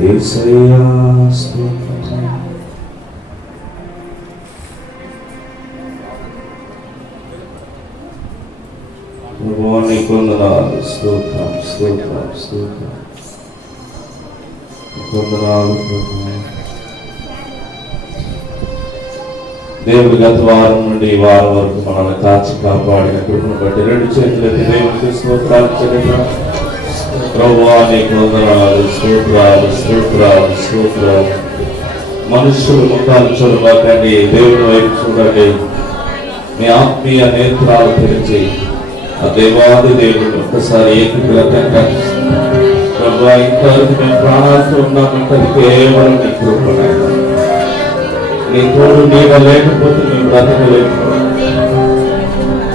యేసయ్యా స్తోత్రం. ప్రభువా నీకు వందనాలు, స్తోత్రం స్తోత్రం స్తోత్రం. వందనాలు ప్రభువా. దేవుడి గత వారం నుండి ఈ వారం వరకు మనల్ని కాచి కాపాడిన కృపను బట్టి రెండు చేతులకి దేవుడికి స్తోత్రాలు చెల్లిద్దాం. ప్రభువా నీకు వందనాలు, స్తోత్రాలు స్తోత్రాలు స్తోత్రాలు. మనుషులు ముఖాలు చూడబాకండి, దేవుడి వైపు చూడండి. మీ ఆత్మీయ నేత్రాలు తెరిచి ఆ దేవాది దేవుడు ఒక్కసారి ఏకీకృతంగా ప్రభువా ఇంతవరకు మేము ప్రాణాలతో ఉన్నామంటే అది కేవలం నీ కృపనైనా. నీ తోడు నీడ లేకపోతే మేము బ్రతకలేకపోతే.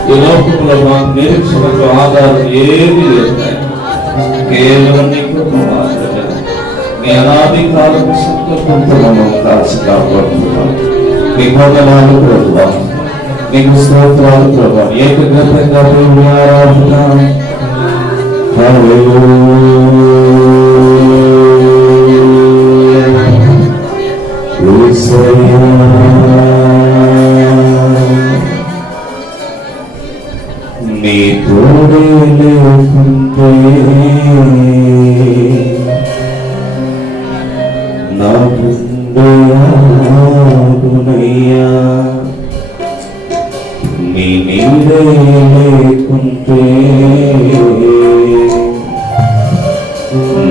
ఈ లోకంలో మాకు నిరీక్షణకు ఆధారం ఏది లేదు, కేవలం నీ కృప మాత్రమే. నీ అనాది కాలపు సంకల్పంతో మమ్మల్ని కాచి కాపాడుతున్నాం. నీ వందనాలు ప్రభువా, నీకు స్తోత్రాలు ప్రభువా. ఏకగ్రతంగా మేము ఆరాధన. నీ తోడే లేకుంటే నా గుండె ఆగునయ్యా. నీ నీడే లేకుంటే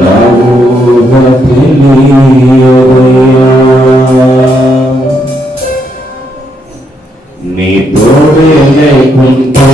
నా ఊహ తెలియదయ్యా. నీ తోడే లేకుంటే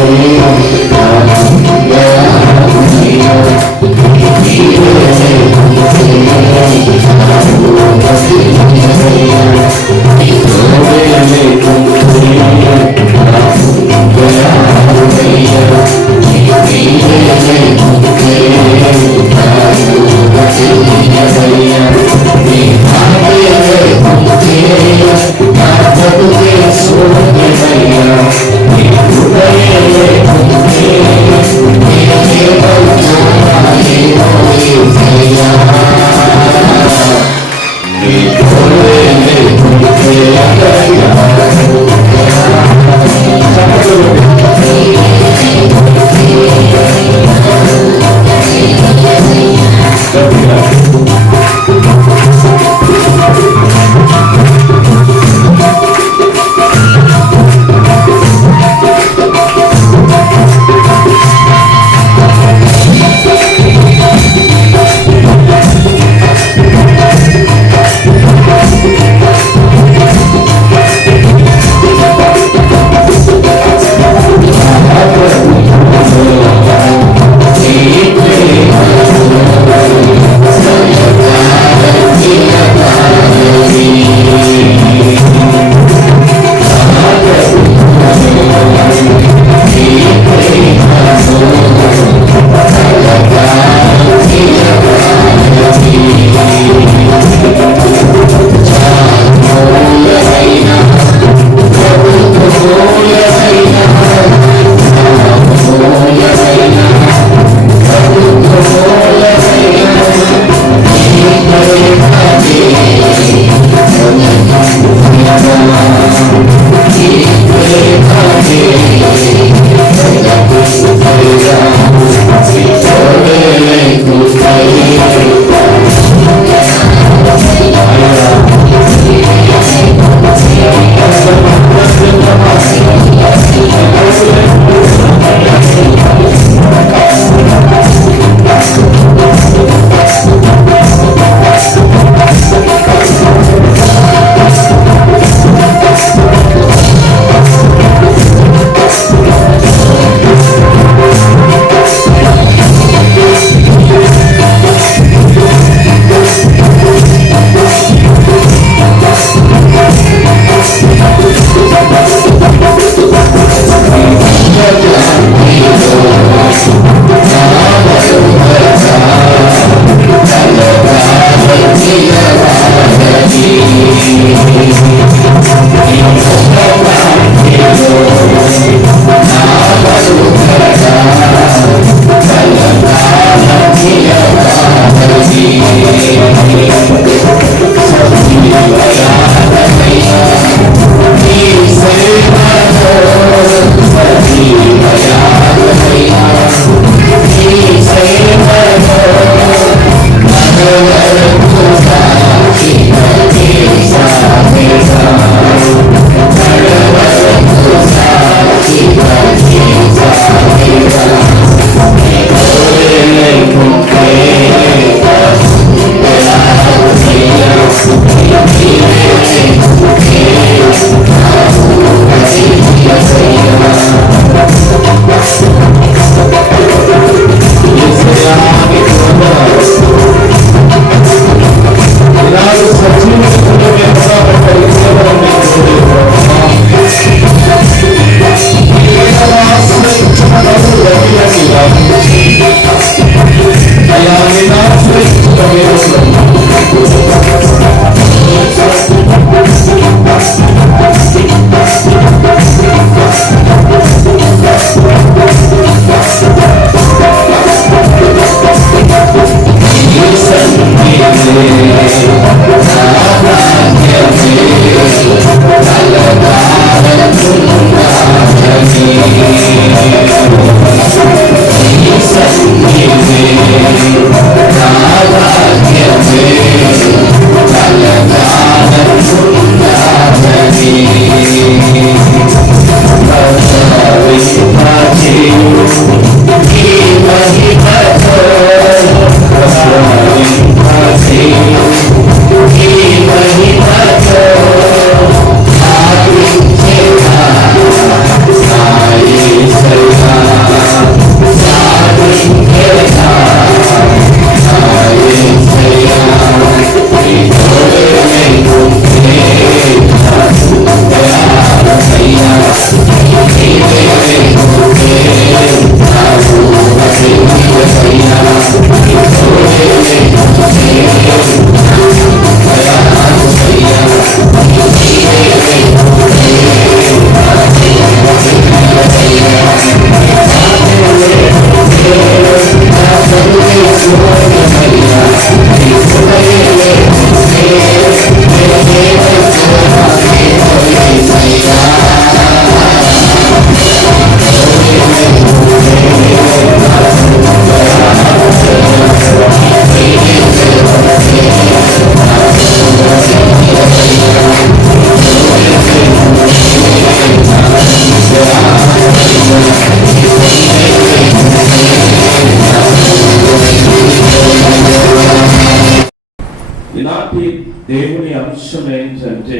దేవుని అంశం ఏంటంటే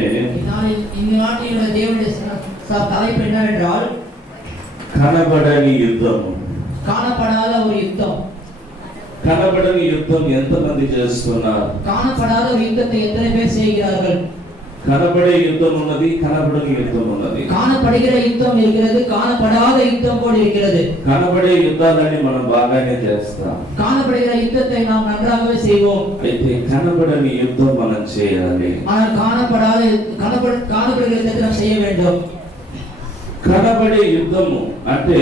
இந்நாட்டினுடைய தேவனுடைய தலைப்பு என்னவென்றால் కనబడని యుద్ధము. காணப்படாத ஒரு யுத்தம். కనబడని యుద్ధం ఎంతమంది చేస్తున్నారు? காணப்படாத ஒரு யுத்தத்தை எத்தனை பேர் செய்கிறார்கள்? కనబడే యుద్ధం ఉన్నది, కనబడని యుద్ధం ఉన్నది. காணப்படுகிற யுத்தம் இருக்கிறது, காணப்படாத யுத்தம் கூட இருக்கிறது. కనబడే యుద్ధాలని మనం బాగానే చేస్తాం. காணப்படுகிற யுத்தத்தை நாம் நன்றாகவே செய்வோம். అయితే కనబడని యుద్ధం మనం చేయాలి. ஆனால் காணப்படுகிற யுத்தத்தை நாம் செய்ய வேண்டும். కనబడే యుద్ధము అంటే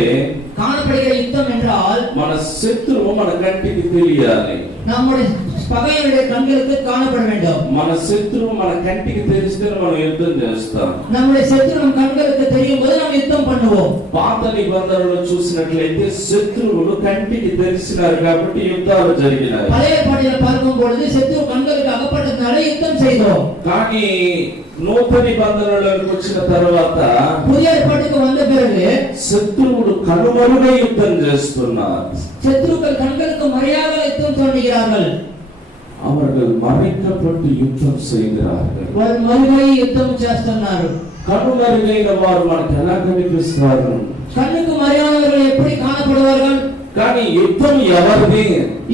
காணப்படுகிற யுத்தம் என்றால் మన శత్రువు మన కంటికి తెలియాలి. நம்முடைய பகைவனுடைய கண்களுக்கு காணப்பட வேண்டும். మన శత్రువు మన కంటికి తెలిస్తే మనం యుద్ధం చేస్తాం. நம்முடைய శత్రువు நம் கண்களுக்கு தெரியும் போது நாம் யுத்தம் பண்ணுவோம். పాత నిబంధనలో చూసినట్లయితే శత్రువులు కంటికి తెలిసినారు కాబట్టి యుద్ధాలు జరిగినాయి. பழைய ஏற்பாட்டில் பார்க்கும் பொழுது శత్రువు கண்களுக்கு அகப்பட்டதனால யுத்தம் செய்தோம். కానీ నూతన నిబంధనలోకి వచ్చిన తర్వాత புதிய ஏற்பாட்டுக்கு வந்த பிறகு శత్రువులు కనుమరుగై యుద్ధం చేస్తున్నారు. శత్రుக்கள் கண்களுக்கு மறையாக யுத்தம் பண்ணுகிறார்கள். அவர்கள் மறைக்கப்பட்டு யுத்தம் செய்கிறார்கள். వారు మరుగై యుద్ధం చేస్తున్నారు. కనుమరుగైన వారు మనకు ఎలా కనిపిస్తారు? கண்ணுக்கு மறையாதவர்கள் எப்படி காணப்படுவார்கள்? కానీ యుద్ధం ఎవరిది?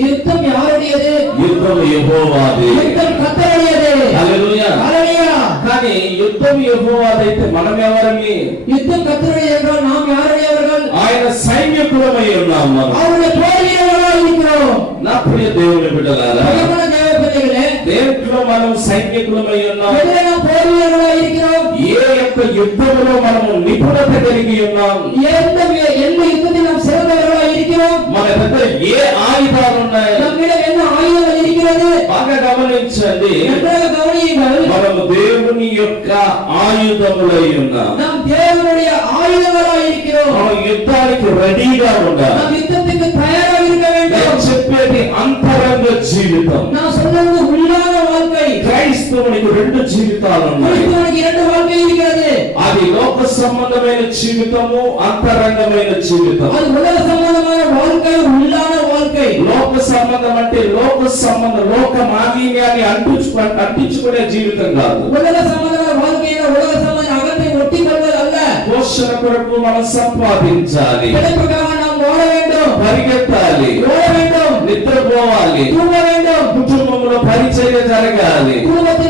யுத்தம் யாருடையது? యుద్ధం యెహోవాది. యుద్ధం కర్తరుடையது. హల్లెలూయా. హల్లెలూయా. కానీ యుద్ధం యెహోవాదైతే మనం ఎవరమి? యుద్ధం కర్తరుடையது என்றால் நாம் யாருடையவர்கள்? ఆయన సైనికులమై ఉన్నాం మనం. அவருடைய போர் வீரர்களாய் இருக்கிறோம். నా ప్రియ దేవుని బిడ్డలారా, ప్రియమైన దేవ పిల్లలే, దేంట్లో మనం సైనికులమై ఉన్నాం? ఎదురైన పోర్ వీరர்களாய் இருக்கிறோம். ఏ యొక్క యుద్ధంలో మనము నిపుణత కలిగి ఉన్నాం? எந்த யுத்தத்தில் நாம் சிறந்தவர்களாய் இருக்கிறோம்? మన దగ్గర ఏ ఆయుధాలు ఉన్నాయి? நம்மிடம் என்ன ஆயுதங்கள் இருக்கிறது? బాగా గమనించండి. நன்றாக கவனியுங்கள். మనము దేవుని యొక్క ఆయుధములై ఉన్నాం. நாம் தேவனுடைய ஆயுதங்களாய் இருக்கிறோம். మనం యుద్ధానికి రెడీగా ఉండాలి. நாம் யுத்தத்துக்கு தயாராக இருக்க வேண்டும். నేను చెప్పేది అంతరంగ జీవితం. நான் சொல்றது உள்ளான வாழ்க்கை. క్రైస్తవునికి రెండు జీవితాలు ఉన్నాయి. கிறிஸ்தவனுக்கு இரண்டு வாழ்க்கை இருக்கிறது. అది లోక సంబంధమైన జీవితము, అంతరంగమైన జీవితం. அது உலக சம்பந்தமான வாழ்க்கை, உள்ளான வாழ்க்கை. లోక సంబంధం అంటే లోక మాలిన్యాన్ని అంటించుకునే జీవితం కాదు. உலக சம்பந்தமான வாழ்க்கை உலக சம்பந்த அகத்தை ஒட்டி கொள்வது அல்ல. పోషణ కొరకు మనం సంపాదించాలి, பிழைப்புக்காக நாம் ஓட வேண்டும், పరిగెత్తాలి, ஓட வேண்டும், నిద్రపోవాలి, தூங்க வேண்டும், కుటుంబంలో పరిచర్య జరగాలి. குடும்பத்தில்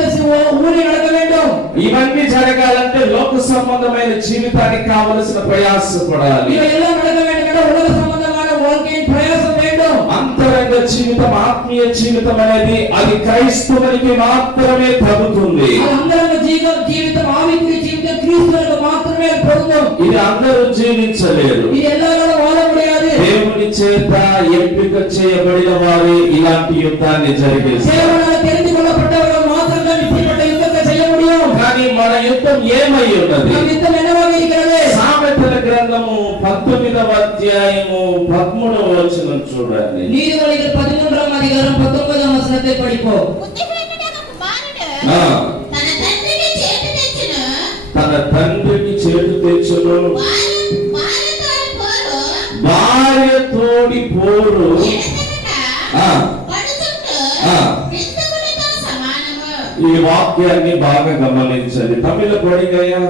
ஊழி நடக்க வேண்டும். ఇవన్నీ జరగాలంటే లోక సంబంధమైన జీవితానికి కావలసిన ప్రయాసపడాలి. இவையெல்லாம் நடக்க வேண்டும் என்றால் உலக சம்பந்தமான வாழ்க்கையின் பிரயாசம் வேண்டும். అంతరంగ జీవితం, ఆత్మీయ జీవితం అనేది అది క్రైస్తవునికి మాత్రమే తగ్గుతుంది. అంతరంగ జీవితం, ఆవికుడి జీవితం క్రీస్తులకు మాత్రమే పొందుతాం. ఇది అందరూ జీవించలేరు. ఇది எல்லாரும் வாழ முடியாது. దేవుని చేత ఎంపిక చేయబడిన వారు ఇలాంటి యుద్ధాన్ని జరిగిస్తారు. దేవునితో தெரிந்து கொள்ளப்பட்டவர்கள் మాత్రమే இப்படிப்பட்ட யுத்தத்தை செய்ய முடியும். కానీ మన యుద్ధం ఏమై ఉన్నది? మన యుద్ధం என்னவாக இருக்கிறது? సామెతల గ్రంథము 19వ అధ్యాయము 13వ వచనం చూడండి. நீதிமொழிகள் 13ஆம் அதிகாரம் 19ஆம் வசனத்தை படிப்போம். తన తండ్రికి చేటు తెచ్చును, భార్య తోడి పోరు. ఈ వాక్యాన్ని బాగా గమనించండి. తమిళ పడిగయా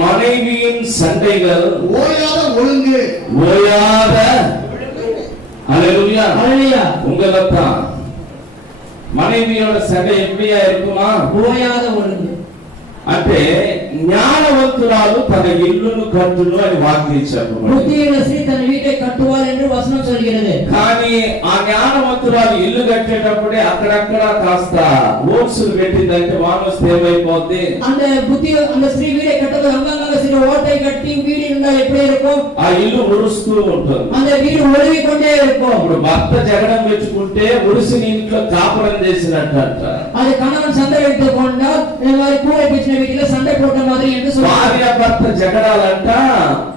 மனைவியின் சண்டைகள் ஓயாத ஹல்லேலூயா ஹல்லேலூயா. உங்களத்தான் மனைவியோட சண்டை எப்படியா இருக்குமா? ஓயாத ஒழுங்கு. అంటే జ్ఞానవంతురాలు తన ఇల్లును కట్టును అని వాక్యం చెప్పబడింది. புத்தியுள்ள ஸ்திரீ தன் வீட்டை கட்டுவாள் என்று வசனம் சொல்கிறது. కానీ ఆ జ్ఞానవంతురాలు ఇల్లు కట్టేటప్పుడే అక్కడక్కడ కాస్త ఓట్స్ పెట్టిందంటే వానొస్తే ఏమైపోద్ది? அந்த ஸ்திரீ வீட்டை கட்டும்போது அங்கங்க சில ஓட்டை கட்டி வீடு இருந்தால் எப்படி இருக்கும்? ఆ ఇల్లు ఉరుస్తూ ఉంటుంది. அந்த வீடு ஒழுவி கொண்டே இருக்கும். ఇప్పుడు భర్త జగడం పెట్టుకుంటే ఉరిసిన ఇంట్లో కాపురం చేసినట్టు అంట. அது கணவன் சண்டை வைத்துக் கொண்டால் இந்த மாதிரி கூரை பிச்சின வீட்டில சண்டை போட்ட மாதிரி என்று சொல்றாங்க. భార్య భర్త జగడాలంట,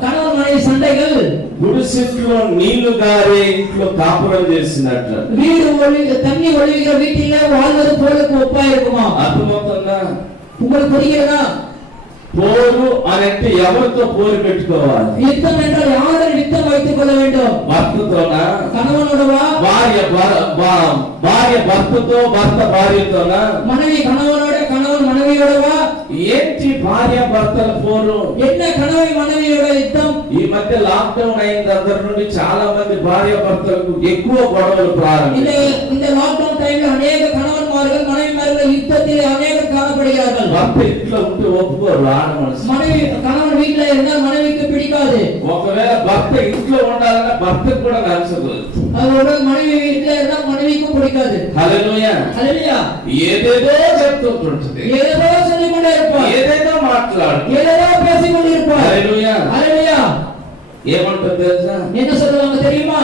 கணவன் மனைவி சண்டைகள் గుడిసెట్లో నీళ్లు గారే ఇంట్లో కాపురం చేసినట్టు. வீடு தண்ணி ஒழுகுகிற வீட்டில வாழ்வது போலுக்கு ஒப்பா இருக்குமா? అర్థమవుతుందా? உங்களுக்கு புரிகிறதா? పోరు అని అంటే ఎవరితో పోరు పెట్టుకోవాలి? யுத்தம் என்றால் யாரை யுத்தம் வைத்துக் கொள்ள வேண்டும்? భర్తతోనా? கணவனோடவா? భార్య భర్తతో, భర్త భార్యతోనా? மனைவி கணவனோட, கணவன் மனைவியோடவா? ఏంటి భార్య భర్తల పోరు? என்ன கணவன் மனைவியோட யுத்தம்? ఈ మధ్య లాక్డౌన్ అయిన దగ్గర నుండి చాలా మంది భార్య భర్తలకు ఎక్కువ గొడవలు ప్రారంభించారు. இந்த லாக்டவுன் டைம்ல अनेक கணவன்மார்கள் மனைவிமார்கள் யுத்தத்தில் அநேகர் காணப்படுகிறார்கள். భర్త ఇంట్లో ఉంటే ఒప్పుకోరు ఆడ మనసు. மனைவி கணவன் வீட்ல இருந்தால் மனைவிக்கு பிடிக்காது. ఒకవేళ భర్త ఇంట్లో ఉండాలన్నా భర్తకు కూడా నచ్చదు. அதோட மனைவி வீட்ல இருந்தா மனைவிக்கு பிடிக்காது. హల్లెలూయా హల్లెలూయా. ఏదేదో చెప్తుంటుంది, ఏదేదో சொல்லிக்கொண்டே இருப்பார், ఏదేదో మాట్లాడు, ఏదేదో பேசிக்கொண்டே இருப்பார். హల్లెలూయా హల్లెలూయా. ఏమంటుంది తెలుసా? என்ன சொல்லுவாங்க தெரியுமா?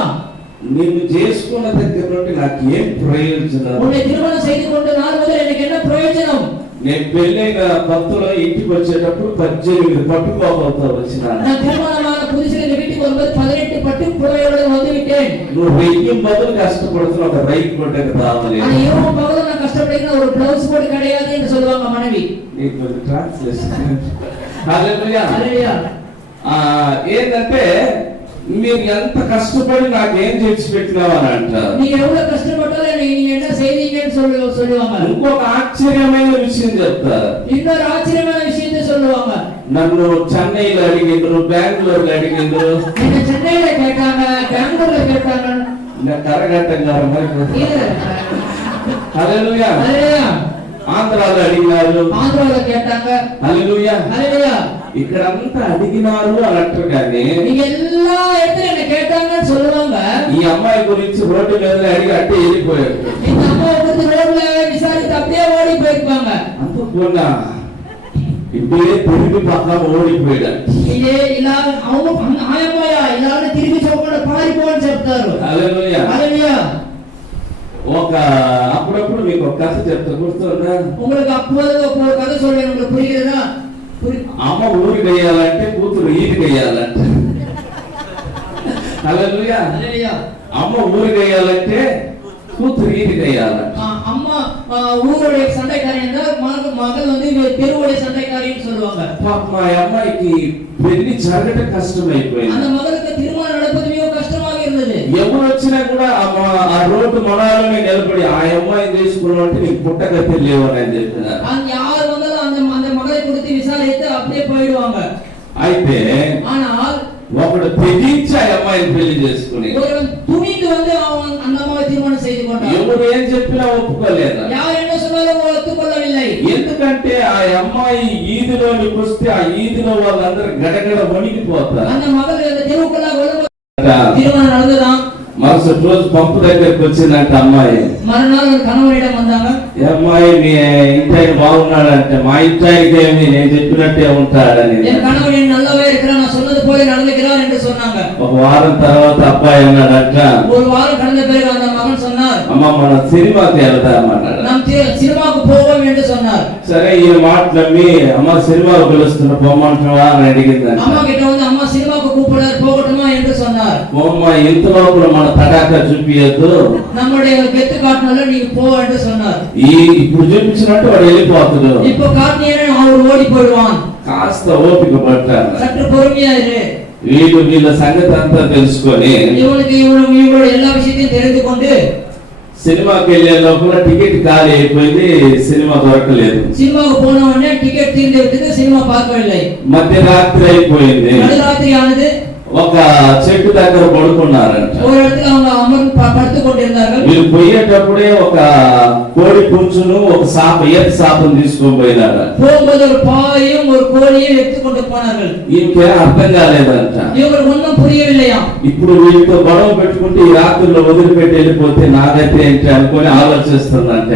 నిన్ను చేసుకున్న దగ్గర నుండి నాకు ఏం ప్రయోజనం? உன்னை திருமணம் செய்து கொண்ட நாள் முதல் எனக்கு என்ன பிரயோஜனம்? నేను పెళ్ళైన కొత్తలో ఇంటికి వచ్చేటప్పుడు 18 పట్టుకోబోతా వచ్చినాను. நான் திருமணமான புதுசில் இந்த வீட்டுக்கு வரும்போது 18 பட்டு புடவைகளுடன் வந்து விட்டேன். నువ్వు వెయ్యి బదులు కష్టపడుతున్న ఒక రైట్ కొట్టక తావలే. ஆனா இரவு பகலும் நான் கஷ்டப்படுகிறேன், ஒரு பிளவுஸ் கூட கிடையாது என்று சொல்லுவாங்க மனைவி. నీకు ట్రాన్స్లేషన్. హల్లెలూయా. హల్లెలూయా. ఏంటంటే మీరు ఎంత కష్టపడి నాకేం చేసి పెట్టినావు అని అంటారు. நீங்க எவ்வளவு கஷ்டப்பட்டாலும் நீங்க என்ன செய்தீங்கன்னு சொல்லுவாங்க. ఇంకొక ఆశ్చర్యమైన విషయం చెప్తారు. இன்னொரு ஆச்சரியமான விஷயத்தை சொல்லுவாங்க. నన్ను చెన్నైలో అడిగిండ్రు, బెంగళూరులో అడిగిండ్రు. என்ன சென்னையில கேட்டாங்க, பெங்களூர்ல கேட்டாங்க. నా కరగట్టంగారు మరి. హల్లెలూయా. హల్లెలూయా. ఆంధ్రాలో అడిగినారు, ఆంధ్రాలో కేட்டாங்க. హల్లెలూయా. హల్లెలూయా. ఇక్కడంతా అడిగినారు అని అంటారు కానీ நீங்க எல்லா இடத்துல என்ன கேட்டாங்கன்னு சொல்லுவாங்க. ఈ అమ్మాయి గురించి రోడ్డు మీద అడిగి అట్టే వెళ్ళిపోయారు. இந்த அம்மாவை பத்தி ரோட்ல விசாரித்து அப்படியே ஓடி போயிருப்பாங்க. అంత పోనా இப்படியே திரும்பி பார்க்காம ஓடிపోయాడు. ఇదే ఇలా అవును ఆయమ్మయ్య ఇలానే తిరిగి చూడకుండా పారిపోవని చెప్తారు. హల్లెలూయా. హల్లెలూయా. అప్పుడప్పుడు మీకు ఒక కథ చెప్తా, గుర్తుందా? உங்களுக்கு அப்போது ஒரு கதை சொல்றேன், உங்களுக்கு புரியுதா? అమ్మ ఊరికి వేయాలంటే కూతురు ఈదికి వేయాలంటే. హల్లెలూయా. హల్లెలూయా. అమ్మ ఊరికి వేయాలంటే కూతురు ఈదికి వేయాలంటే. அம்மா ஊருடைய சண்டைக்காரி என்றால் மகள் வந்து தெருவுடைய சண்டைக்காரின்னு சொல்லுவாங்க. మా అమ్మాయికి పెళ్లి జరగటం కష్టమైపోయింది. அந்த மகளுக்கு திருமணம் நடப்பது மிக கஷ்டமாக இருந்தது. ఎవరు వచ్చినా కూడా ఆ రోడ్డు మనాలోనే నిలబడి ఆ అమ్మాయిని చేసుకున్నామంటే నీకు పుట్టగతి లేవు అని చెప్పినారు. யார் வந்தாலும் அந்த மகளை குறித்து விசாரித்து அப்படியே போயிடுவாங்க. అయితే ஆனால் ఒకడు తెగించి ఆ అమ్మాయిని పెళ్లి చేసుకుని ஒருவன் துணிந்து வந்து அந்த அம்மாவை திருமணம் செய்து கொண்டான். ఎవరు ఏం చెప్పినా ఒప్పుకోలేదు. யார் என்ன சொன்னாலும் ஒத்துக்கொள்ளவில்லை. ఎందుకంటే ఆ అమ్మాయి ఈదిలోనికి వస్తే ఆ ఈదిలో వాళ్ళందరూ గడగడ వణికిపోతారు. அந்த மகள் அந்த தெருவுக்குள்ள திருமணம் நடந்ததாம். మరుసటి రోజు పంపు దగ్గరికి వచ్చిందంట అమ్మాయి. మరునాడు కణవనిடம் வந்தாங்க. అమ్మాయి మీ ఇంటాయన బాగున్నాడంటే, మా ఇంటాయనకి ఏమి నేను చెప్పినట్టే ఉంటాడని. என் கணவன் நல்லவே இருக்கிறார், நான் சொன்னது போல நடந்துக்கிறார் என்று சொன்னாங்க. ఒక వారం తర్వాత అబ్బాయి అన్నాడంట, ஒரு வாரம் கடந்த பிறகு அந்த மகன் சொன்னார், అమ్మ మన సినిమాకి వెళ్దామన్నాడు. நாம் సినిమాకు పోவோம் என்று சொன்னார். సరే ఈ మాట నమ్మి అమ్మ సినిమాకు పిలుస్తున్న పొమ్మంటావా అని అడిగిందంట. అమ్మ கிட்ட வந்து అమ్మ సినిమాకు கூப்பிடுறார், போகட்டுமா என்று சொன்னார். అమ్మ ఇంత లోపల మన తడాకా చూపియద్దు, நம்முடைய கெத்து காட்டினால நீங்க போ என்று சொன்னார். ఇప్పుడు చూపించినట్టు వాడు వెళ్ళిపోతాడు. இப்போ காட்டினே அவர் ஓடி போயிடுவான். కాస్త ఓపిక పట్టారు. சற்று பொறுமையா இரு. వీళ్ళ సంగతి అంతా తెలుసుకొని இவங்களோட எல்லா விஷயத்தையும் தெரிந்து கொண்டு సినిమాకి వెళ్ళే లోపల టికెట్ ఖాళీ అయిపోయింది, సినిమా దొరకలేదు. சினிமாவுக்கு போன உடனே டிக்கெட் தீர்ந்து விட்டது, சினிமா பார்க்கவில்லை. మధ్యరాత్రి అయిపోయింది. நடுராத்திரி ஆனது. ఒక చెట్టు దగ్గర పడుకున్నారంట. ஒரு இடத்துல அவங்க அமர்ந்து படுத்துக் கொண்டிருந்தார்கள். వీళ్ళు పోయేటప్పుడే ఒక కోడి పుంజును ఒక ఈత సాపను తీసుకొని పోయినారు. போகும்போது ஒரு பாயையும் ஒரு கோழியும் எடுத்துக் கொண்டு போனார்கள். ఈమెకే అర్థం కాలేదంట. இவங்களுக்கு ஒன்றும் புரியவில்லையா. ఇప్పుడు వీళ్ళతో గొడవ పెట్టుకుంటే ఈ రాత్రిలో వదిలిపెట్టి వెళ్ళిపోతే నాగైతే ఏంటి అనుకొని ఆలోచిస్తుందంట.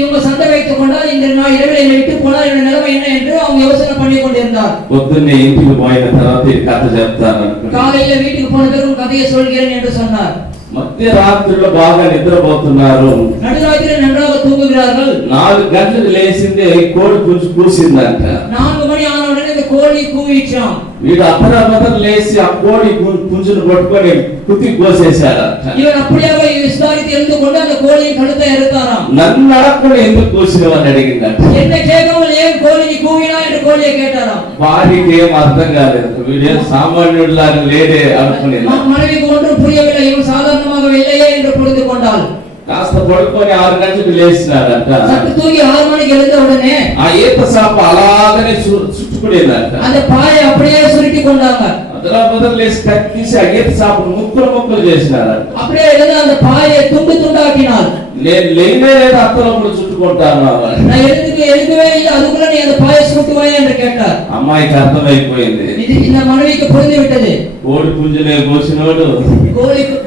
இவங்க சண்டை வைத்துக் கொண்டால் இந்த இரவில் என்னை விட்டு போனால் என்னோட நிலைமை என்ன என்று அவங்க யோசனை பண்ணி கொண்டிருந்தார். పొద్దున్నే ఇంటికి పోయిన తర్వాత ఈ కథ చెప్తాను. காலையில வீட்டுக்கு போன பிறகு கதையை சொல்கிறேன் என்று சொன்னார். మధ్యరాత్రిలో బాగా నిద్రపోతున్నారు. నడురాత్రి నன்றாக தூங்குகிறார்கள். 4 గంటలకు లేచింది, కోడి పుంజు కూసిందంట. 4 மணி ஆன உடனே இந்த கோழி கூவிச்சாம். వీడు అపరాధం లేచి ఆ కోడి పుంజును పట్టుకొని కుతి కోసేశాడు. இவன் அப்படியே விசாரித்து பக்கத்தில் இருந்து கொண்டு அந்த கோழியின் கழுத்தை அறுத்தாராம். నన్ను అడగకుండా ఎందుకు కోసినవని అడిగిందంట. என்ன கேட்காமல் ஏன் கோழி நீ கூவினா என்று கோழியை கேட்டாராம். భార్యకి ఏం అర్థం కాలేదు, వీడే సామాన్యుడిలాగా లేడే అనుకునేది. மனைவிக்கு ஒன்றும் புரியவில்லை, இவன் சாதாரணமாக இல்லையே என்று புரிந்து கொண்டாள். కాస్త పడుకొని 6 గంటలకు లేచినాడంట. சற்று தூங்கி 6 மணிக்கு எழுந்த உடனே ఆ ఈత సాప అలాగనే చుట్టుకునేదంట. அந்த பாயை அப்படியே சுருட்டி கொண்டாங்க. అదలా లేచి కత్తిసి ఆ ఈత సాపను ముక్కలు చేసినారంట. அப்படியே எழுந்து அந்த பாயை துண்டு துண்டாக்கினாள். నేను లేనే లేదు, అత్తలప్పుడు చుట్టుకుంటాను. நான் எழுதுவே இல்லை, அதுக்குள்ள நீ அந்த பாயை சுட்டுவாய் என்று கேட்டார். అమ్మాయికి అర్థమైపోయింది. இது இந்த மனைவிக்கு புரிந்து விட்டது. కోడి పుంజునే కోసినోడు,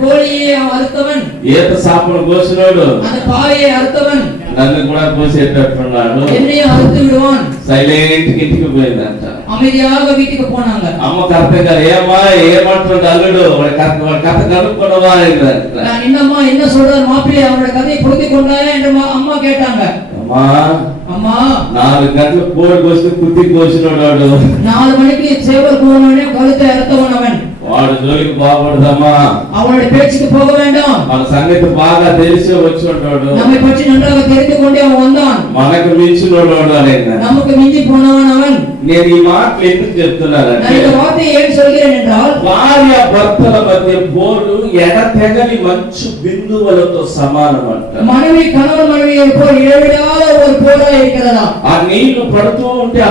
கோழியை அறுத்தவன், ఈత సాపను కోసినోడు அந்த பாயை அறுத்தவன் నన్ను కూడా కోసేటట్టున్నాడు. என்னையும் அறுத்து விடுவான். సైలెంట్ ఇంటికి పోయిందంట. அமைதியாக வீட்டுக்கு போனாங்க. అమ్మకి అర్థం కాదు, ఏమా ఏమంటాడు అల్లుడు, వాడి కథ కనుక్కొనవా అయిందంట. நான் என்னம்மா என்ன சொல்றாரு மாப்பிள்ளை, அவனோட கதையை புரிந்து கொண்டாயா என்று அம்மா கேட்டாங்க. అమ్మా அம்மா 4 గంటలకు కోడి కోసి కుత్తి కోసినోడు 4 மணிக்கு சேவல் கூவனே கழுத்தை அறுத்தவன் அவன். వాడు జోలికి బాగుపడదమ్మా, அவனுடைய பேச்சுக்கு போக வேண்டாம். మన సంగతి బాగా తెలిసి వచ్చి ఉంటాడు, நம்மை பற்றி நன்றாக தெரிந்து கொண்டே அவன் வந்தான். మనకు మించినోడు అనేది. நமக்கு மிஞ்சி போனவன் அவன். నేను ఈ మాటలు ఎందుకు చెప్తున్నానంటే, நான் இந்த வார்த்தையை ஏன் சொல்கிறேன் என்றால், భార్య భర్తల మధ్య పోరు ఎడతెగని మంచు బిందువులతో సమానం అంట. மனைவி கணவன் மனைவியை போல் இடைவிடாத ஒரு போரா இருக்கிறதா. ఆ నీళ్లు పడుతూ ఉంటే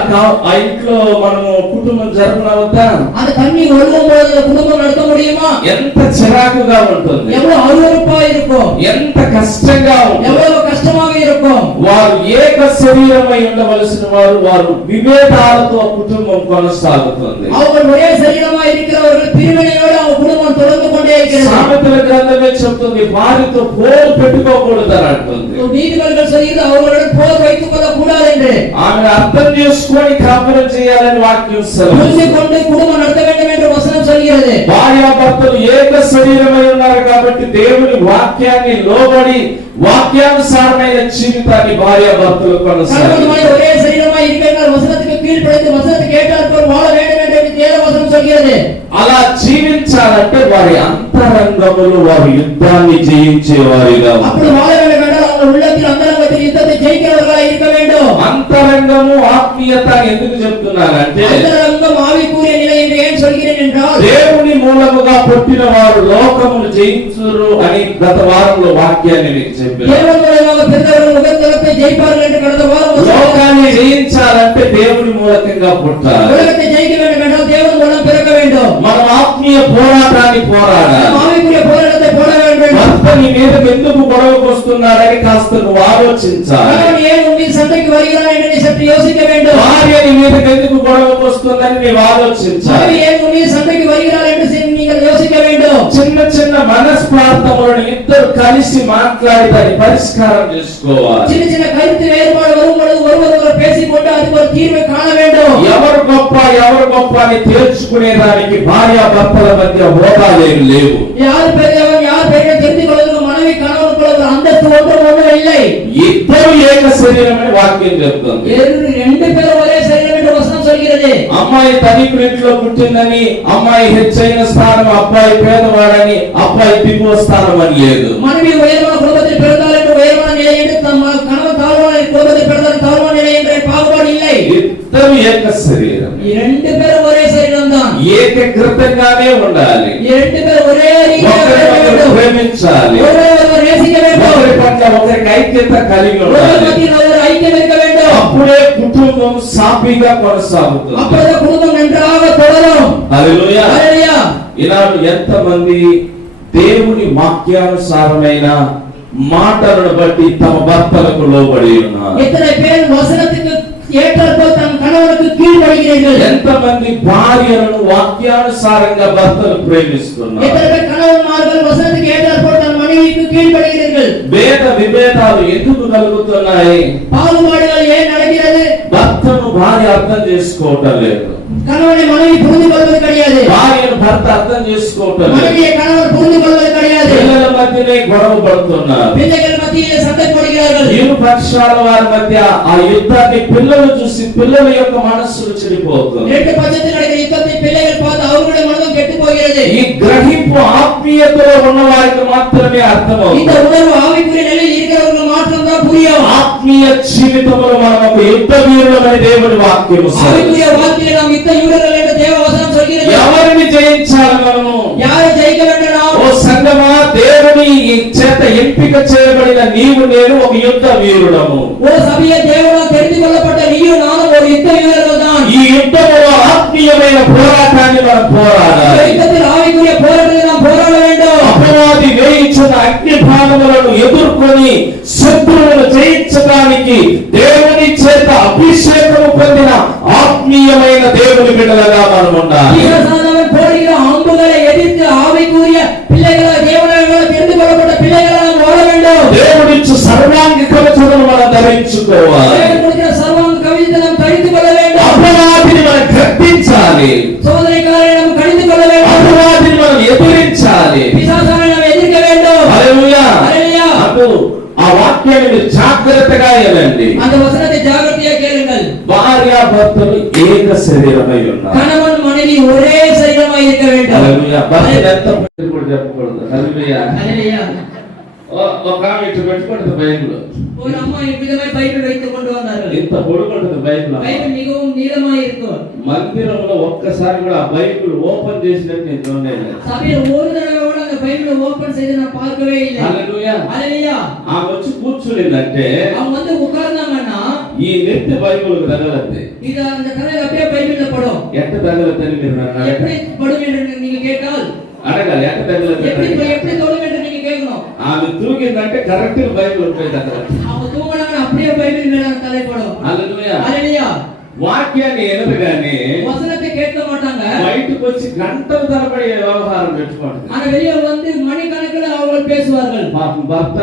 ఆ ఇంట్లో మనము కుటుంబం జరపనవద్దా? அந்த தண்ணி ஒழுகும் போது குடும்பம் நடத்த முடியுமா? ఎంత చిరాకుగా ఉంటుంది, எவ்வளவு அருவருப்பா இருக்கும், ఎంత కష్టంగా ఉంటుంది. எவ்வளவு கஷ்டமாக இருக்கும். వారు ఏక శరీరమై ఉండవలసిన వారు విభేదాలతో కుటుంబం కొనసాగుతుంది. அவர்கள் ஒரே சரீரமா இருக்கிறவர்கள் பிரிவினையோடு அவங்க குடும்பம் தொடர்ந்து கொண்டே இருக்கிறது. సామెతల గ్రంథమే చెప్తుంది, వారితో పోరు పెట్టుకోకూడదు అని అంటుంది. நீதிபதிகள் சொல்கிறது அவர்களுடன் போர் வைத்துக் கொள்ள கூடாது என்று. ఆమె అర్థం చేసుకొని కాపురం చేయాలని వాక్యం புரிந்து கொண்டு குடும்பం நடத்த வேண்டும் என்று வசனம் சொல்கிறது. భార్యాభర్తలు ఏక శరీరమై ఉన్నారు కాబట్టి దేవుని వాక్యాన్ని లోబడి వాక్యానుసారమైన జీవితాన్ని భార్యాభర్తలు కొనసాగించాలి. ஒரே சரீரமா இருக்கிற வசனத்துக்கு கீழ்ப்படிந்து வசனத்துக்கு ஏற்றாற்போல் வாழ வேண்டும் என்று தேவ வசனம் சொல்கிறது. అలా జీవించాలంటే వారి అంతరంగములు వారి యుద్ధాన్ని జయించే వారిగా அப்படி வாழ வேண்டும் என்றால் அவங்க உள்ளத்தில் అంతరంగத்தில் యుద్ధத்தை జయింக்கிறவர்களாக இருக்க வேண்டும். అంతరంగము ఆత్మీయత ఎందుకు చెప్తున్నానంటే, అంతరంగం ఆవికూరియ నిலை என்று ஏன் சொல்கிறேன் என்றால், దేవుని మూలముగా పుట్టిన వారు లోకమును జయించురు అని గత వారంలో వాక్యాన్ని మీకు చెప్పాను. தேவன் மூலமாக பிறந்தவர்கள் உலகத்தை ஜெயிப்பார்கள் என்று கடந்த வாரம் లోకాన్ని జయించాలంటే దేవుని మూలకంగా పుట్టాలి. உலகத்தை ஜெயிக்க வேண்டும் என்றால் தேவன் மூலம் பிறக்க வேண்டும். మనం ఆత్మీయ పోరాటాన్ని పోరాడాలి. ஆவிக்குரிய போராட்டத்தை போட வேண்டும். భర్త నీ మీద ఎందుకు గొడవకు వస్తున్నాడని కాస్త నువ్వు ఆలోచించాలి. கணவன் ஏன் உன்னில் சண்டைக்கு வருகிறான் என்று நீ சற்று யோசிக்க வேண்டும். భార్య నీ మీద ఎందుకు గొడవకు వస్తుందని నీవు ఆలోచించాలి. மனைவி ஏன் உன்னில் சண்டைக்கு வருகிறாள் என்று நீங்கள் யோசிக்க வேண்டும். చిన్న చిన్న మనస్పార్థములను ఇద్దరు కలిసి మాట్లాడి దాన్ని పరిష్కారం చేసుకోవాలి. சின்ன சின்ன கருத்து வேறுபாடு வரும் பொழுது ஒருவர் பேசிக்கொண்டு அதுக்கு ஒரு தீர்வை காண வேண்டும். ఎవరు గొప్ప అని తేల్చుకునేదానికి భార్యాభర్తల మధ్య హోదాలేమి లేవు. யார் பெரியவன் யார் பெரிய தெரிந்து கொள்வதற்கு மனைவி கணவனுக்குள்ள ஒரு அந்தஸ்து ஒன்றும் இல்லை. ఇద్దరు ఏక శరీరం అని వాక్యం చెప్తుంది. ரெண்டு பேரும் ஒரே சரீரம் என்று வசனம் சொல்கிறது. అమ్మాయి తనికులింట్లో పుట్టిందని అమ్మాయి హెచ్చైన స్థానం, అబ్బాయి పేదవాడని అబ్బాయి దిగువ స్థానం అని లేదు. மனைவி உயர்வான குடும்பத்தில் பிறந்தால் என்று உயர்வான நிலை என்று கணவன் தாழ்வான குடும்பத்தில் பிறந்தால் தாழ்வான நிலை என்ற பாகுபாடு இல்லை. ఇద్దరు ఏక శరీరం, இரண்டு பேரும் ஒரே சரீரம் தான். ఏకీకృతంగానే ఉండాలి. இரண்டு பேரும் ஒரே ఒకరినొకరు ప్రేమించాలి. ஒருவர் நேசிக்க வேண்டும். ఒకరి పట్ల ఒకరికి ఐక్యత కలిగి ஒருவர் ఉండాలి. மத்தியில் ஒருவர் ஐக்கியம் இருக்க வேண்டும். అప్పుడే కుటుంబం సాఫీగా కొనసాగుతుంది. அப்பொழுது குடும்பம் நன்றாக தொடரும். హల్లెలూయా. హల్లెలూయా. ఈనాడు ఎంతమంది దేవుని వాక్యానుసారమైన మాటలను బట్టి తమ భర్తలకు లోబడి ఉన్నారు? எத்தனை பேர் வசனத்துக்கு ஏற்றாற்போல் தன் கணவனுக்கு கீழ்ப்படிகிறீர்கள்? ఎంతమంది భార్యలను వాక్యానుసారంగా భర్తలు ప్రేమిస్తున్నారు? எத்தனை பேர் கணவன்மார்கள் வசனத்துக்கு ஏற்றாற்போல் தன் மனைவிக்கு கீழ்ப்படிகிறீர்கள்? భేద విభేదాలు ఎందుకు కలుగుతున్నాయి? பாகுபாடுகள் ஏன் நடக்கிறது? భర్తను భార్య అర్థం చేసుకోవటం లేదు, கணவனை மனைவி புரிந்து கொள்வது கிடையாது. భార్యను భర్త అర్థం చేసుకోవటం లేదు. மனைவியை கணவன் புரிந்து கொள்வது கிடையாது. పిల్లల మధ్యనే గొడవ పడుతున్నారు. பிள்ளைகள் மத்தியிலே சண்டை போடுகிறார்கள். ఇరు పక్షాల వారి మధ్య ఆ యుద్ధాన్ని పిల్లలు చూసి పిల్లల యొక్క మనస్సులు చెడిపోతుంది. ரெண்டு பட்சத்தில் நடக்கிற யுத்தத்தை பிள்ளைகள் பார்த்து அவர்களுடைய மனதும் கெட்டு போகிறது. இருக்கிறது. ఈ గ్రహింపు ఆత్మీయతలో ఉన్న వారికి మాత్రమే అర్థమవుతుంది. இந்த உணர்வு ஆவிக்குரிய நிலையில் இருக்கிறவங்களுக்கு மாத்திரம் தான் புரியும். ఆత్మీయ జీవితంలో మనం ఒక యుద్ధ వీరులమని దేవుని వాక్యం ஆவிக்குரிய வாழ்க்கையில நாம் யுத்த வீரர்கள் என்று தேவ வசனம் சொல்கிறது. ఎవరిని జయించాలి మనము? யாரை ஜெயிக்க வேண்டும் நாம்? ఓ సంగమా, దేవుని చేత ఎంపిక చేయబడిన నీవు నేను ఒక యుద్ధ వీరుడము. ఓ సభ్య దేవుడు தெரிந்து கொள்ளப்பட்ட நீயும் நானும் ஒரு யுத்த வீரர்கள் தான். ఈ యుద్ధంలో ఆత్మీయమైన పోరాటాన్ని మనం పోరాడాలి. యుద్ధத்தில் ఆవికుரிய పోరాటాన్ని நாம் పోరాడ வேண்டும். అపవాది వేయించిన అగ్ని బాణములను ఎదుర్కొని శత్రువులను జయించడానికి దేవుని చేత అభిషేకం పొందిన ఆత్మీయమైన దేవుని బిడ్డలుగా మనం ఉండాలి. பிசாசானவன் போடுகிற அம்புகளை எதிர்த்து ஆவிக்குரிய பிள்ளைகளை தேவனால் தெரிந்து கொள்ளப்பட்ட பிள்ளைகளை நாம் வாழ வேண்டும். దేవుడిచ్చు సర్వాంగ కవచమును మనం ధరించుకోవాలి. దేవుడిచ్చిన సర్వాంగ కవచத்தை நாம் ధరించి கொள்ள வேண்டும். అపవాదిని మనం ఖండించాలి. சோதனைக்காரரை நாம் கடிந்து கொள்ள வேண்டும். అపవాదిని మనం ఎదిరించాలి. பிசாசானை நாம் எதிர்க்க வேண்டும். హల్లెలూయా. హల్లెలూయా. అప్పుడు ఆ వాక్యాన్ని మీరు జాగ్రత్తగా వినండి. அந்த వచనத்தை జాగ్రత్తగా கேளுங்கள். భార్యాభర్తలు ఏక శరీరమై ఉన్నారు. கணவன் மனைவி ஒரே சரீரமாய் இருக்க வேண்டும். హల్లెలూయా. భర్త ఎంత కూడా చెప్పకూడదు. హల్లెలూయా. హల్లెలూయా. ఒక ఆమె ఇటు పెట్టుకుంటుంది బైబిల్. ஒரு அம்மா இப்படிதான் பைபிள் வைத்து கொண்டு வந்தார்கள். ఇంత పొడుగుంటుంది బైబిల్. பைபிள் மிகவும் நீளமாய் இருக்கும். మందిరంలో ఒక్కసారి కూడా ఆ బైబిల్ ఓపెన్ చేసినట్టు నేను చూడలేదు. சபையில் ஒரு தடவை கூட அந்த பைபிளை ஓபன் செய்து நான் பார்க்கவே இல்லை. హల్లెలూయా. హల్లెలూయా. ఆ వచ్చి కూర్చునిందంటే அவங்க வந்து உட்கார்ந்தாங்கன்னா ఈ నెత్తి బైబిల్ తగలద్ది. இது அந்த தலையில அப்படியே பைபிள்ல படும். ఎట్ట తగలద్దని మీరు எப்படி படும் என்று நீங்க கேட்டால் అడగాలి. ఎట్ట తగలద్ది எப்படி தொடும் என்று நீங்க கேட்கணும். ఆమె తూగిందంటే కరెక్ట్ బైబిల్ ఉంటుంది అక్కడ. அவங்க தூங்குறாங்க அப்படியே பைபிள் மேல தலை படும். హల్లెలూయా. హల్లెలూయా. వాక్యాన్ని ఎనదుగానే வசனத்தை கேட்க மாட்டாங்க. బయటకు వచ్చి గంటల తరబడి వ్యవహారం పెట్టుకుంటారు. ஆனா வெளியே வந்து மணிக்கணக்கில் அவர்கள் பேசுவார்கள். పాపం భర్త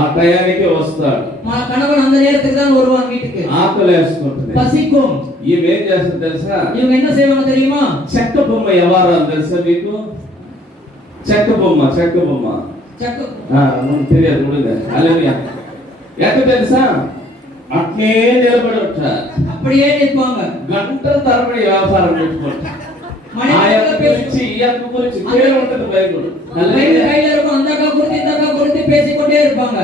ఆ టయానికే వస్తాడు. கணவன் அந்த நேரத்துக்கு தான் வருவான் வீட்டுக்கு. ఆకలి వేసుకుంటుంది. பசிக்கும். ఈమె ఏం చేస్తుంది తెలుసా? இவங்க என்ன செய்வாங்க தெரியுமா? చెక్క బొమ్మ వ్యవహారం తెలుసా మీకు? చెక్క బొమ్మ మనకు తెలియదు కూడా. హల్లెలూయా. ఎట్ట తెలుసా? అట్లే నిలబడి ఉంటారు. அப்படியே நிற்பாங்க. గంటల తరబడి వ్యవహారం పెట్టుకుంటారు. பேசிக்கொண்டே இருப்பாங்க.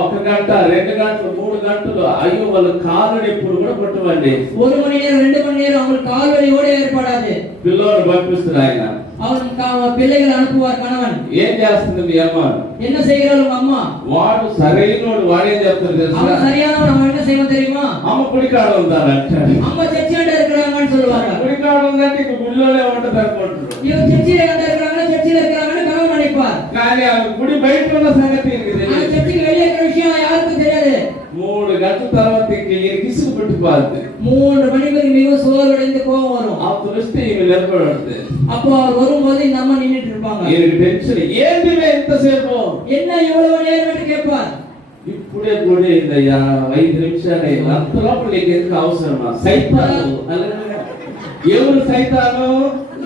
ఒక గంట 2 గంటలు 3 గంటలు అయ్యో వాళ్ళ కాలు ఎప్పుడు కూడా పట్టువండి. 1 மணி நேரம் 2 மணி நேரம் அவங்க கால் வலி கூட ஏற்படாது. పిల్లోడు పంపిస్తారు ఆయన. அவன் பிள்ளைகளை அனுப்புவார் கணவன். ఏం చేస్తుంది మీ అమ్మ? என்ன செய்கிறாள் உங்க அம்மா? వాడు సరైనోడు. వాడేం చెప్తారు తెలుసా? அவன் சரியானவன். அவன் என்ன செய்வான் தெரியுமா? అమ్మ కుడికాడ ఉందారంట. అమ్మ చర్చిలో இருக்கிறாங்கன்னு சொல்லுவாங்க. కుడికాడ ఉందంటే ఇక గుళ్ళోనే ఉంటది అనుకుంటారు. இவங்க చర్చిలో இருக்கிறாங்க చర్చిలో இருக்கிறாங்கன்னு கணவன் நினைப்பார். కానీ ఆ గుడి బయట ఉన్న సంగతి తెలియదు. ఆ చర్చికి வெளியே இருக்கிற விஷயம் யாருக்கும் தெரியாது. 3 గంటల తర్వాత కిసుకు పట్టిపోద్ది. 3 மணிக்கு மிகவும் சோர்வடைந்து கோபம் வரும். ఆ దృష్టి ఈమె నిలబడుతుంది. அப்போ அவர் வரும்போது இந்த அம்மா நின்னுட்டு இருப்பாங்க. ఈయనకి టెన్షన్. ఏంది ఎంతసేపు? என்ன ఇவ்வளவு நேரம் என்று கேட்பார். ఇప్పుడే గుడి అయిందయ్యా, 5 నిమిషాలే. అంత లోపల నీకు ఎందుకు అవసరమా? సైతాను. ఎవరు సైతాను?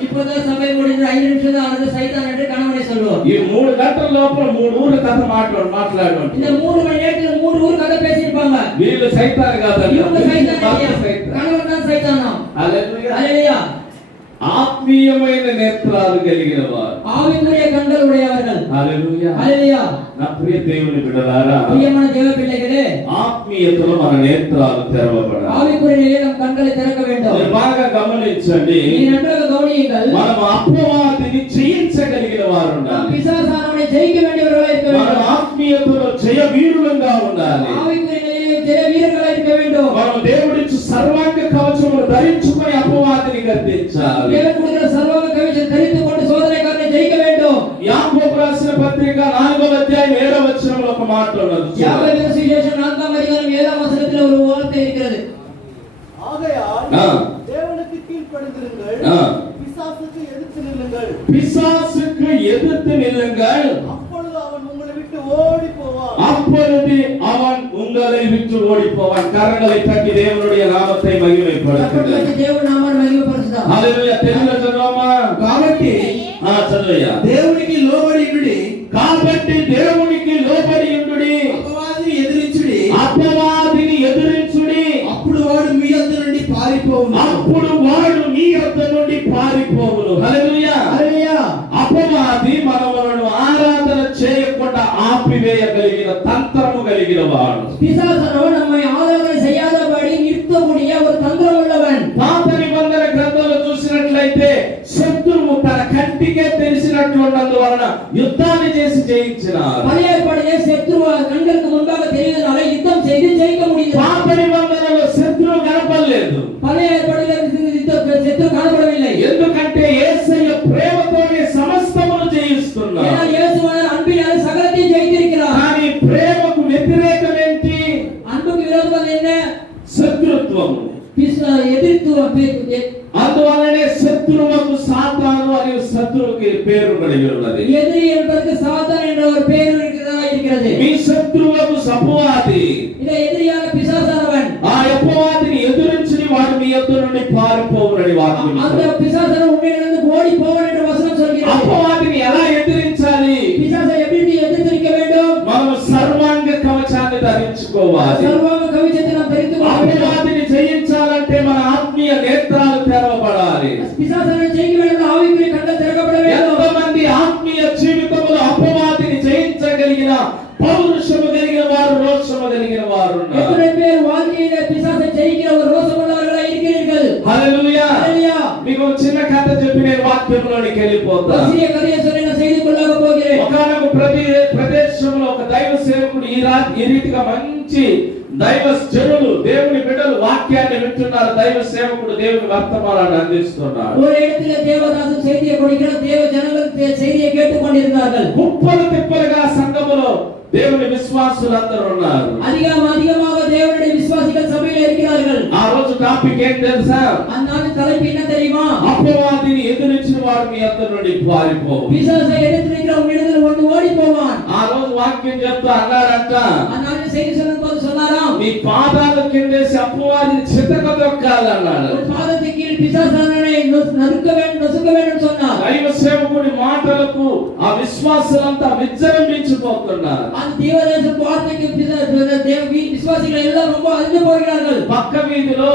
இப்போதான் சபை முடிஞ்சு 5 நிமிஷம் தான் ஆனது சைத்தான் என்று கணவனை சொல்லுவார். ఈ 3 గంటల లోపల 3 ఊర్ల కథ మాట్లాడు. இந்த 3 மணி நேரத்துல 3 ஊர் கதை பேசிருப்பாங்க. వీళ్ళు సైతాన్ కాదండి. இவங்க சைத்தான். கணவன் தான் சைத்தானா? హల్లెలూయా. హల్లెలూయా. ఆత్మీయమైన నేత్రాలు కలిగిన వారు, ஆவிக்குரிய கண்கள் உடையவர்கள். హల్లెలూయా. హల్లెలూయా. నా ప్రియ దేవుని బిడ్డలారా, ప్రియమైన దేవ పిల్లలే, ఆత్మీయతలో మన నేత్రాలు తెరవబడాలి. ஆவிக்குரிய நிலையில் நம் கண்களை திறக்க வேண்டும். మీరు బాగా గమనించండి. நீ நன்றாக கவனியுங்கள். మనం అపవాదిని జయించగలిగిన వారు ఉండాలి. பிசாசானவனை ஜெயிக்க வேண்டியவர்களாக இருக்க మనం வேண்டும். ఆత్మీయతలో జయ వీరులంగా ఉండాలి. ஆவிக்குரிய நிலையில் ஜெய வீரர்களாக இருக்க வேண்டும். మనం దేవుడిచ్చు సర్వాంగ కవచమును ధరించుకొని అపవాదిని గద్దించాలి. தேவன் கொடுக்கிற சர்வாங்க கவசத்தை தரித்துக் கொண்டு சோதனைக்காரனை ஜெயிக்க வேண்டும். యాకోబు రాసిన పత్రిక 4వ అధ్యాయం 7వ వచనంలో ఒక మాట ఉన్నది. யாக்கோபு சுவிசேஷம் 4ஆம் அதிகாரம் 7ஆம் வசனத்தில் ஒரு வார்த்தை இருக்கிறது. ஆகையால் தேவனுக்கு கீழ்ப்படிந்திருங்கள், பிசாசுக்கு எதிர்த்து நில்லுங்கள். பிசாசுக்கு எதிர்த்து நில்லுங்கள், அப்பொழுது அவன் உங்களை விட்டு ஓடி போவான். அப்பொழுது அவன் உங்களை விட்டு ஓடி போவான். கரங்களை தட்டி தேவனுடைய நாமத்தை மகிமைப்படுத்துங்கள். దేవుని నామాన్ని మహిమపరచుదాం. హల్లెలూయా. తెలుగులో చదవమా? కాబట్టి చదవయ్యా. దేవునికి లోబడి ఉండుడి, కాబట్టి దేవునికి లోబడి ఉండుడి, అపవాదిని ఎదిరించుడి, అపవాదిని ఎదిరించుడి, అప్పుడు వాడు మీ యొద్ద నుండి పారిపోవును. అప్పుడు వాడు మీ యొద్ద నుండి పారిపోవును. செய்வான். பிசாசானவன் நம்மை ஆராதனை செய்யாதபடி நிறுத்தக்கூடிய ஒரு தந்திரம் உள்ளவன். పాత నిబంధన గ్రంథంలో చూసినట్లయితే శత్రువు తన కంటికే తెలిసినట్లున్నందువలన యుద్ధాన్ని చేసి జయించినారు. பழைய ஏற்பாட்டிலே శత్రువు கண்களுக்கு முன்பாக தெரிவதனால யுத்தம் செய்து ஜெயிக்க முடியும். పాత నిబంధనలో శత్రువు కనపడలేదు. பழைய ஏற்பாட்டிலே శత్రువు కనపడவில்லை. ఎందుకంటే యేసయ్య ప్రేమతోనే సమస్తమును జయిస్తున్నాడు. ஏன்னா இயேசுவானவர் அன்பினாலே சகலத்தையும் ஜெயித்திருக்கிறார். కానీ ప్రేమకు వ్యతిరేకం ఏంటి? அன்புக்கு விரோதம் என்ன? శత్రుత్వము. எதிர்த்துவம். అందువలనే శత్రువుకు సాతాను అనే శత్రువుకి పేరు కలిగి ఉన్నది. எதிரி என்பதற்கு சாத்தான் என்ற ஒரு பெயர் இருக்கிறது. మీ శత్రువుకు అపవాది. இந்த எதிரியான பிசாசானவன். ఆ అపవాదిని ఎదురించని వాడు మీ యొద్ద నుండి పారిపోవునని వాక్యం. அந்த பிசாசானவன் உண்மையிலிருந்து ஓடி போவான் என்று வசனம் சொல்கிறது. అపవాదిని ఎలా ఎదిరించాలి? பிசாசை எப்படி எதிர்க்க வேண்டும்? మనం సర్వాంగ కవచాన్ని ధరించుకోవాలి. సర్వాంగ కవచத்தை நாம் ధరించుకోవాలి. అపవాదిని జయించాలంటే మన ఆత్మీయ నేత్రాలు తెరవబడాలి. பிசாசனை ஜெயிக்க வேண்டும். ஆவிக்குரிய கண்கள் திறக்கப்பட வேண்டும். ఎంతమంది ఆత్మీయ జీవితంలో అపవాదిని జయించగలిగిన పౌరుషము కలిగిన వారు, రోషము కలిగిన వారు ఉన్నారు. எத்தனை பேர் வாழ்க்கையிலே பிசாசை ஜெயிக்கிற ஒரு ரோஷம் உள்ளவர்களாக இருக்கிறீர்கள்? హల్లెలూయా. హల్లెలూయా. మీకు చిన్న కథ చెప్పి నేను వాక్యంలోనికి వెళ్ళిపోతాను. சிறிய கதையை சொல்லி நான் செய்திக்குள்ளாக போகிறேன். ఒకనొక ప్రదేశంలో ఒక దైవ సేవకుడు ఈ రీతిగా మంచి దైవ జనులు, దేవుని బిడ్డలు వాక్యాన్ని వింటున్నారు. దైవ సేవకుడు దేవుని వర్తమానాన్ని అందిస్తున్నాడు. ஒரு இடத்திலே தேவதாசன் செய்தியை கொடுக்கிறார். தேவ ஜனங்கள் செய்தியை கேட்டுக் கொண்டிருந்தார்கள். కుప్పలు తిప్పలుగా సంఘములో దేవుని విశ్వాసులందరూ ఉన్నారు. அதிகமாக தேவனுடைய விசுவாசிகள் சபையில் இருக்கிறார்கள். ఆ రోజు టాపిక్ ఏం తెలుసా? அந்த தலைப்பு என்ன தெரியுமா? అపవాదిని ఎదిరించిన వాడు మీ యొద్ద నుండి పారిపోవు. பிசாசை எதிர்த்து உன்னிடத்தில் ஒன்று ஓடி போவான். ఆ రోజు వాక్యం చెప్తూ అన్నాడంట, அந்த செய்தி சொல்லும்போது சொன்னாராம், నీ పాదాల కిందేసి అపవాదిని చితకదొక్కాలన్నాడు. பாதத்தை கீழ் பிசாசானவனை நசுக்க வேண்டும் சொன்னார். దైవ సేవకుడి మాటలకు ఆ విశ్వాసులంతా విజృంభించిపోతున్నారు. அந்த தேவதாச வார்த்தைக்கு விசுவாசிகள் எல்லாம் ரொம்ப அழிந்து போகிறார்கள். పక్క వీధిలో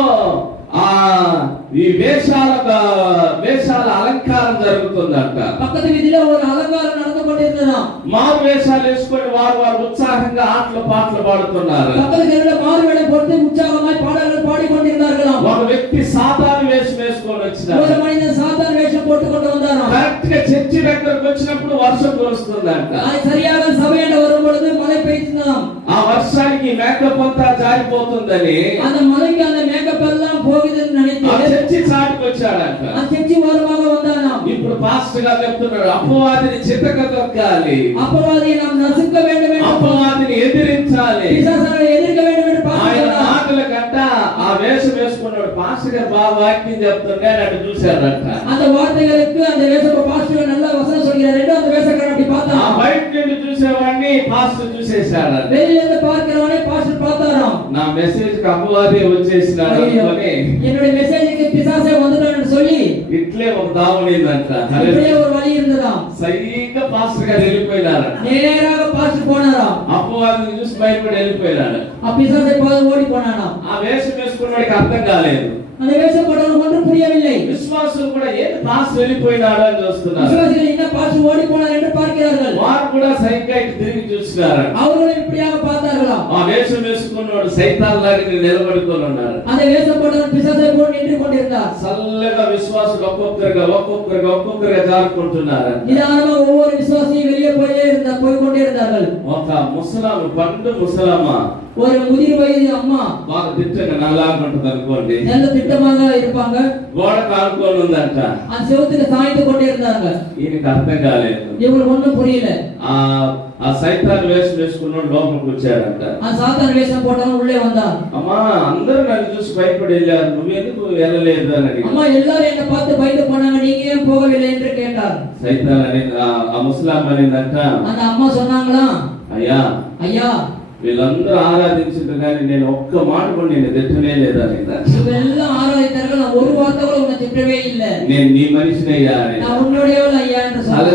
ఈ వేషాల అలంకారం జరుగుతుందంట. பக்கத்து வீதியில ஒரு அலங்காரம் நடந்து கொண்டிருந்ததாம். మారు వేషాలు వేసుకొని వారు ఉత్సాహంగా ఆటలు పాటలు పాడుతున్నారు. பக்கத்து தெருவுல மாறு வேடம் போட்டு உற்சாகமாய் பாடல்கள் பாடிக்கொண்டிருந்தார்களாம். ఒక వ్యక్తి సాతాను వేషం వేసుకొని వచ్చినాడు. ஒரு மனிதன் சாத்தான் வேஷம் போட்டு கொண்டு வந்தாராம். కరెక్ట్ గా చర్చి దగ్గరకు వచ్చినప్పుడు వర్షం కురుస్తుందంట. சரியாக சபையில வரும் பொழுது மழை பெய்யுதாம். ఆ వర్షానికి మేకప్ అంతా జారిపోతుందని அந்த மலைக்கு அந்த மேக்கப் எல்லாம் போகுதுன்னு ఆ நினைத்து చర్చి చాటుకు వచ్చాడంట. அந்த చర్చి ஓரமாக வந்தானாம். ఇప్పుడు పాస్టర్ గారు చెప్తున్నాడు, అపవాదిని చితకదొక్కాలి, அப்பவாதியை நாம் நசுக்க வேண்டும் என்று, అపవాదిని ఎదిరించాలి. பிசாசானை எதிர்க்க வேண்டும் என்று ఆయన பாஸ்டர் మాటల కంట ఆ వేషం వేసుకున్నాడు. పాస్టర్ గారు బాగా వాక్యం చెప్తుంటే అటు చూశాడంట. அந்த వార్తలకు அந்த వేషపు పాస్టర్ நல்ல వచనం சொல்கிறார் என்று அந்த వేషக்காரன் அப்படி ఆ பார்த்தான். బయట నుండి చూసేవాడిని పాస్టర్ చూసేశాడంట. வெளியில இருந்து பார்க்கிறவனை பாஸ்டர் பார்த்தாராம். నా మెసేజ్ కి అపవాది వచ్చేసినాడు అనుకొని என்னுடைய மெசேஜுக்கு பிசாசே வந்துட்டான் என்று சொல்லி ఇట్లే ఒక దావనిందంట. இப்படியே ஒரு வழி இருந்ததாம். సరిగ్గా పాస్టర్ గారు వెళ్ళిపోయినారు. நேராக பாஸ்டர் போனாராம். అపవాదిని చూసి భయపడి వెళ్ళిపోయినాడు. பிசாசை பார்த்து ஓடி போனானாம். ఆ వేషం వేసుకున్నవాడికి అర్థం కాలేదు. அந்த வேஷப்பட்டவனுக்கு ஒன்றும் புரியவில்லை. విశ్వాసులు కూడా ఏది పాస్టర్ వెళ్ళిపోయినాడు అని చూస్తున్నారు. விசுவாசிகள் என்ன பாஸ்டர் ஓடி போனார் என்று பார்க்கிறார்கள். వారు కూడా సరిగ్గా ఇటు తిరిగి చూస్తున్నారు. அவர்களும் இப்படியாக பார்த்தார்களாம். ఆ వేషం వేసుకున్నవాడు సైతాన్ లాగా నిలబడుకొని ఉన్నాడు. அந்த வேஷப்பட்டவன் பிசாசை போல் நின்று கொண்டிருந்தார். చల్లగా విశ్వాసులు ఒక్కొక్కరుగా జారుకుంటున్నారు. நிதானமாக ஒவ்வொரு விசுவாசியும் வெளியே போய் கொண்டே இருந்தார்கள். ఒక పండు ముసలమ్మ ஒரு முதிர் వయது அம்மா బాగా దిట్టంగా నల్లాగా ఉంటుంది అనుకోండి, நல்ல திட்டமாக இருப்பாங்க. గోడ కానుకొని ఉందంట. அந்த செவுத்துக்கு சாய்த்து கொண்டே இருந்தாங்க. ఈయనకి అర్థం కాలేదు. இவங்களுக்கு ஒன்றும் புரியல. ఆ సైతాన్ వేషం వేసుకున్నాడు లోపలికి వచ్చాడంట. அந்த சாத்தான் வேஷம் போட்டவன் உள்ளே வந்தான். అమ్మా అందరూ నన్ను చూసి భయపడి వెళ్ళారు, నువ్వెందుకు వెళ్ళలేదు అని అడిగాడు. அம்மா எல்லாரும் என்ன பார்த்து பயந்து போனாங்க, நீங்க ஏன் போகவில்லை என்று கேட்டார். సైతాన్ అని ఆ ముసలాం అనిందంట, அந்த అమ్மா சொன்னாங்களா, అయ్యా ஐயா వీళ్ళందరూ ఆరాధించారు కానీ నేను ఒక్క మాట కూడా నేను తిట్టనే లేదా இவெல்லாம் ஆராதித்தார்கள், நான் ஒரு வார்த்தை கூட உன்னை திட்டவே இல்லை, నేను నీ మనిషినయ్యా అని. நான் உன்னுடையவள் ஐயா என்று சொன்னார்.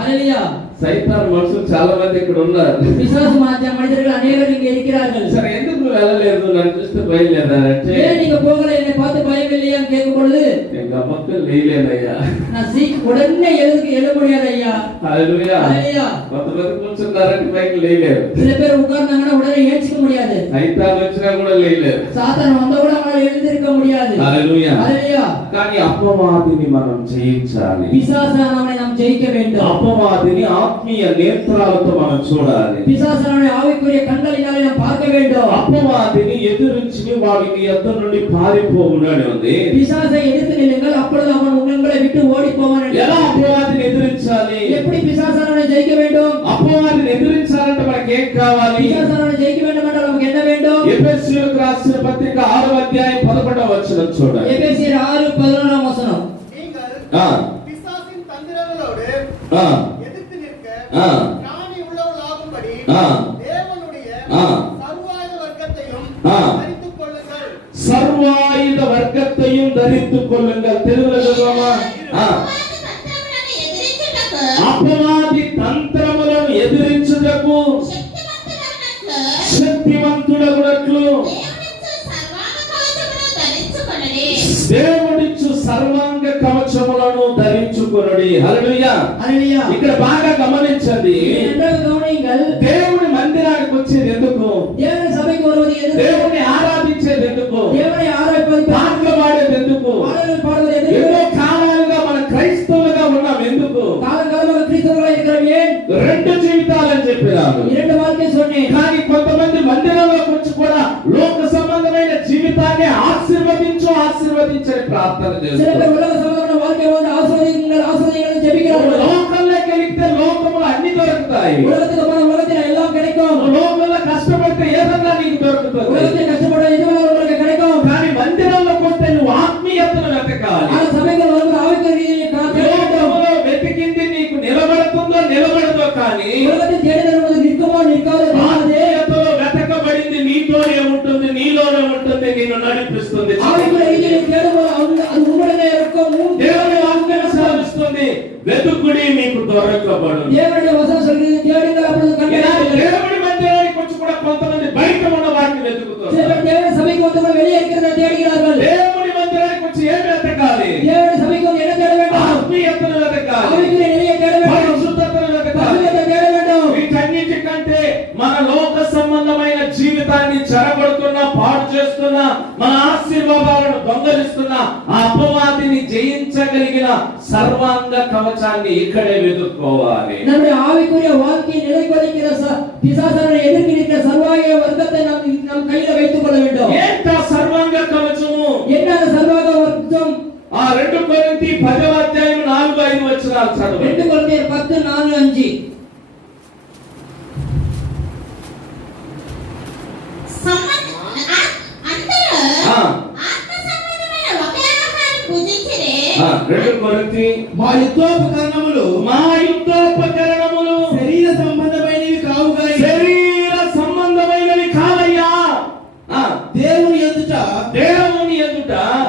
ஹல்லேலூயா. సైతాన్ మనుషులు చాలా మంది ఇక్కడ ఉన్నారు. பிசாசு மனிதர்கள் அநேகர் இங்கே இருக்கிறார்கள். సరే ఎందుకు వెళ్ళలేదు, నన్ను చూస్తే భయం లేదా అంటే, ஏன் நீங்க போகல, என்னை பார்த்து பயம் இல்லையான்னு கேட்கும் பொழுது, నేను గమ్మక్కలు లేయలేదయ్యా. நான் உடனே எழுத முடியாது ஐயா. హల్లెలూయా. హల్లెలూయా. కొంతమంది కూర్చున్నారంటే పైకి లేయలేరు. சில பேர் உட்கார்ந்தாங்கன்னா உடனே ஏஞ்சிக்க முடியாது. సైతాన్ వచ్చినా కూడా లేయలేరు. சாத்தான் வந்தா கூட அவங்களால எழுந்திருக்க முடியாது. హల్లెలూయా. హల్లెలూయా. కానీ అపవాదిని మనం జయించాలి. பிசாசானவனை நாம் ஜெயிக்க வேண்டும். అపవాదిని ఆత్మీయ నేత్రాలతో మనం చూడాలి. பிசாசானவனை ஆவிக்குரிய கண்களினாலே நாம் பார்க்க வேண்டும். అపవాదిని ఎదురించి వాడిని యొద్ద నుండి పారిపోవునని ఉంది. பிசாசை எதிர்த்து நில்லுங்கள், அப்பொழுது அவன் உங்களை விட்டு ஓடி போவான். ఎలా అపవాదిని ఎదిరించాలి? எப்படி பிசாசானவனை ஜெயிக்க வேண்டும்? అపవాదిని ఎదిరించాలంటే మనకి ఏం కావాలి? பிசாசானவனை ஜெயிக்க வேண்டும் என்றால் நமக்கு என்ன வேண்டும்? ఎఫెసీయులకు రాసిన పత్రిక 6వ అధ్యాయం 11వ వచనం చూడండి. எபேசியர் 6:11 வசனம். ఆ பிசாசின் தந்திரங்களோடு ఆ எதிர்த்து நிற்க ఆ ஞானி உள்ளவர்களாகும்படி ఆ தேவனுடைய ఆ சர்வாயுத வர்க்கத்தையும் ఆ தரித்துக் கொள்ளுங்கள். సర్వాయుధ వర్గத்தையும் ధరిத்துக் కొల్లుங்கள். తెలుగులో చదవమా? ఆ అపవాది తంత్రములను ఎదిరించుటకు శక్తివంతుడగునట్లు దేవుడిచ్చు సర్వాంగ కవచములను ధరించుకొనుడి. హల్లెలూయా. హల్లెలూయా. ఇక్కడ బాగా గమనించండి. கவனியுங்கள். దేవుని మందిరానికి వచ్చేది ఎందుకు? దేవుని సభకి வருவது எதுக்கு? దేవుని ఆరాధించేది ఎందుకు? దేవుని ఆరాధించేది పాటలు పాడేది ఎందుకు? పాటలు పాడేది ఎందుకు? ఎన్నో కాలాలుగా మన క్రైస్తవులుగా ఉన్నాం ఎందుకు? కాలకాలంగా క్రైస్తవులుగా இருக்கிறோம் ஏன்? రెండు జీవితాలని చెప్పినారు. இரண்டு வாழ்க்கை சொன்னேன். కానీ కొంతమంది మందిరంలోకి వచ్చి కూడా లోక సంబంధమైన జీవితాన్ని ఆశీర్వదించని ప్రార్థన சில చేస్తారు. பேர் உலக சம்பந்தமான வாழ்க்கை வந்து ஆசீர்வதிங்கள் ஆசீர்வதிங்கள் ஜெபிக்கிறார்கள். లోకంలోకి వెళితే లోకములు అన్ని దొరుకుతాయి. உலகத்துக்கு போன உலகத்தில் எல்லாம் கிடைக்கும். లోకంలో కష్టపడితే ఏదన్నా నీకు దొరుకుతుంది. உலகத்தில் கஷ்டப்பட எதுவும் உங்களுக்கு கிடைக்கும். కానీ మందిరంలోకి వస్తే నువ్వు ఆత్మీయతను వెతకాలి. ஆனா சபைகள் வந்து ஆவிக்குரிய లోకములో వెతికింది నీకు నిలబడదో కానీ உலகத்தில் தேடுதல் என்பது நிற்குமோ நிற்காதோ ఆత్మీయతలో వెతకబడింది నీతోనే ఉంటుంది, నీలోనే ఉంటుంది, నిన్ను నడిపిస్తుంది. ஆவிக்குரிய ரீதியில் தேடும்போது அது உங்களுடைய இருக்கும். దేవుని వాక్యం సెలవిస్తుంది, వెతుకుడి మీకు దొరకబడును. தேவனுடைய வசனம் சொல்கிறது தேடுங்கள் அப்பொழுது கண்டுபிடிப்பீர்கள். దేవుని మందిరానికి వచ్చి కూడా కొంతమంది బయట ఉన్న వాటిని వెతుకుతారు. சில பேர் தேவனுடைய சபைக்கு வந்து வெளியே இருக்கிறதை தேடுகிறார்கள். దేవుని మందిరానికి వచ్చి ఏం వెతకాలి? தேவனுடைய சபைக்கு வந்து என்ன தேட வேண்டும்? ఆత్మీయతను వెతకాలి, ஆவிக்குரிய நிலையை தேட வேண்டும். పరిశుద్ధతను వెతకాలి. பரிசுத்தத்தை தேட வேண்டும். వీటన్నిటికంటే మన లోక సంబంధమైన జీవితాన్ని చెరగొడుతున్న, పాడు చేస్తున్న, మన ఆశీర్వాదాలను దొంగలిస్తున్న ఆ అపవాదిని జయించగలిగిన సర్వాంగ కవచాన్ని ఇక్కడే వెతుక్కోవాలి. நம்முடைய ஆவிக்குரிய வாழ்க்கையை நிலைకొలిக்கிற பிசாசானை எதிர்த்து நிற்கிற சர்வாங்க வர்க்கத்தை நம் கையில வைத்துக் கொள்ள வேண்டும். ఏంట సర్వాంగ కవచము? என்ன அந்த சர்வாங்க வர்க்கம்? ఆ 2 కొరింథీ 10వ అధ్యాయం 4-5 వచనాలు చదవండి. 2 కొరింథీయులు 10:4-5. ఆ 2 కొరింథీ మా యుద్ధోపకరణములు శరీర సంబంధమైనవి కావు గాని శరీర సంబంధమైనవి కావయ్యా. దేవుని ఎదుట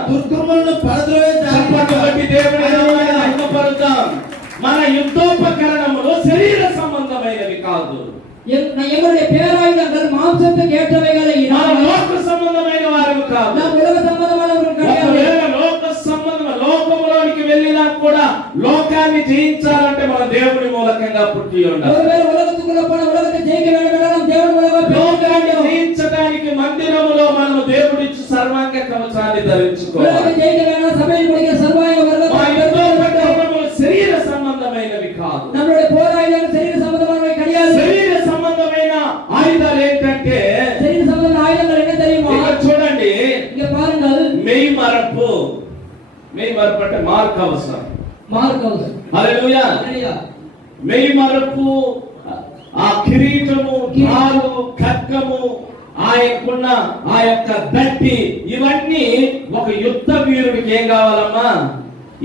దుర్గములను చప్పట్లు కొట్టి దేవుని నామమున మహిమపరుద్దాం. మన యుద్ధోపకరణములు శరీర సంబంధమైనవి కాదు. எங்களுடைய பேராயுதங்கள் மாம்சத்துக்கு ஏற்றவைகளை మన లోక సంబంధమైన వారు కాదు. நாம் உலக சம்பந்தமானவர்கள் கிடையாது. ఒకవేళ లోకములోనికి వెళ్ళినా కూడా లోకాన్ని జయించాలంటే మన దేవుని మూలకంగా పుట్టి ఉండాలి. ஒருவேளை உலகத்துக்குள்ள போன உலகத்தை ஜெயிக்க வேண்டும் என்றால் நாம் தேவன் மூலமாக లోకాన్ని జయించడానికి మందిరములో మనం దేవుడిచ్చి సర్వాంగ కవచాన్ని ధరించుకోవాలి. உலகத்தை ஜெயிக்க வேண்டும் சபையில் முடிக்கிற சர்வாங்க వరకములు శరీర సంబంధమైనవి కాదు. நம்மளுடைய போராயுதங்கள் శరీర సంబంధమైనవి கிடையாது. శరీర సంబంధమైన ఆయుధాలు ఏంటంటే శరీర సంబంధమైన ఆయుధங்கள் என்ன தெரியுமா? ఇక్కడ చూడండి, இங்க பாருங்கள். మెయి మరపు అంటే మార్క్ అవసరం. మార్కవసరం. హల్లెలూయా. మెయి మరపు, ఆ కిరీటము, తాడు, ఖడ్గము, ఆయనకున్న ఆ యొక్క దట్టి, ఇవన్నీ ఒక యుద్ధ వీరుడికి ఏం కావాలమ్మా?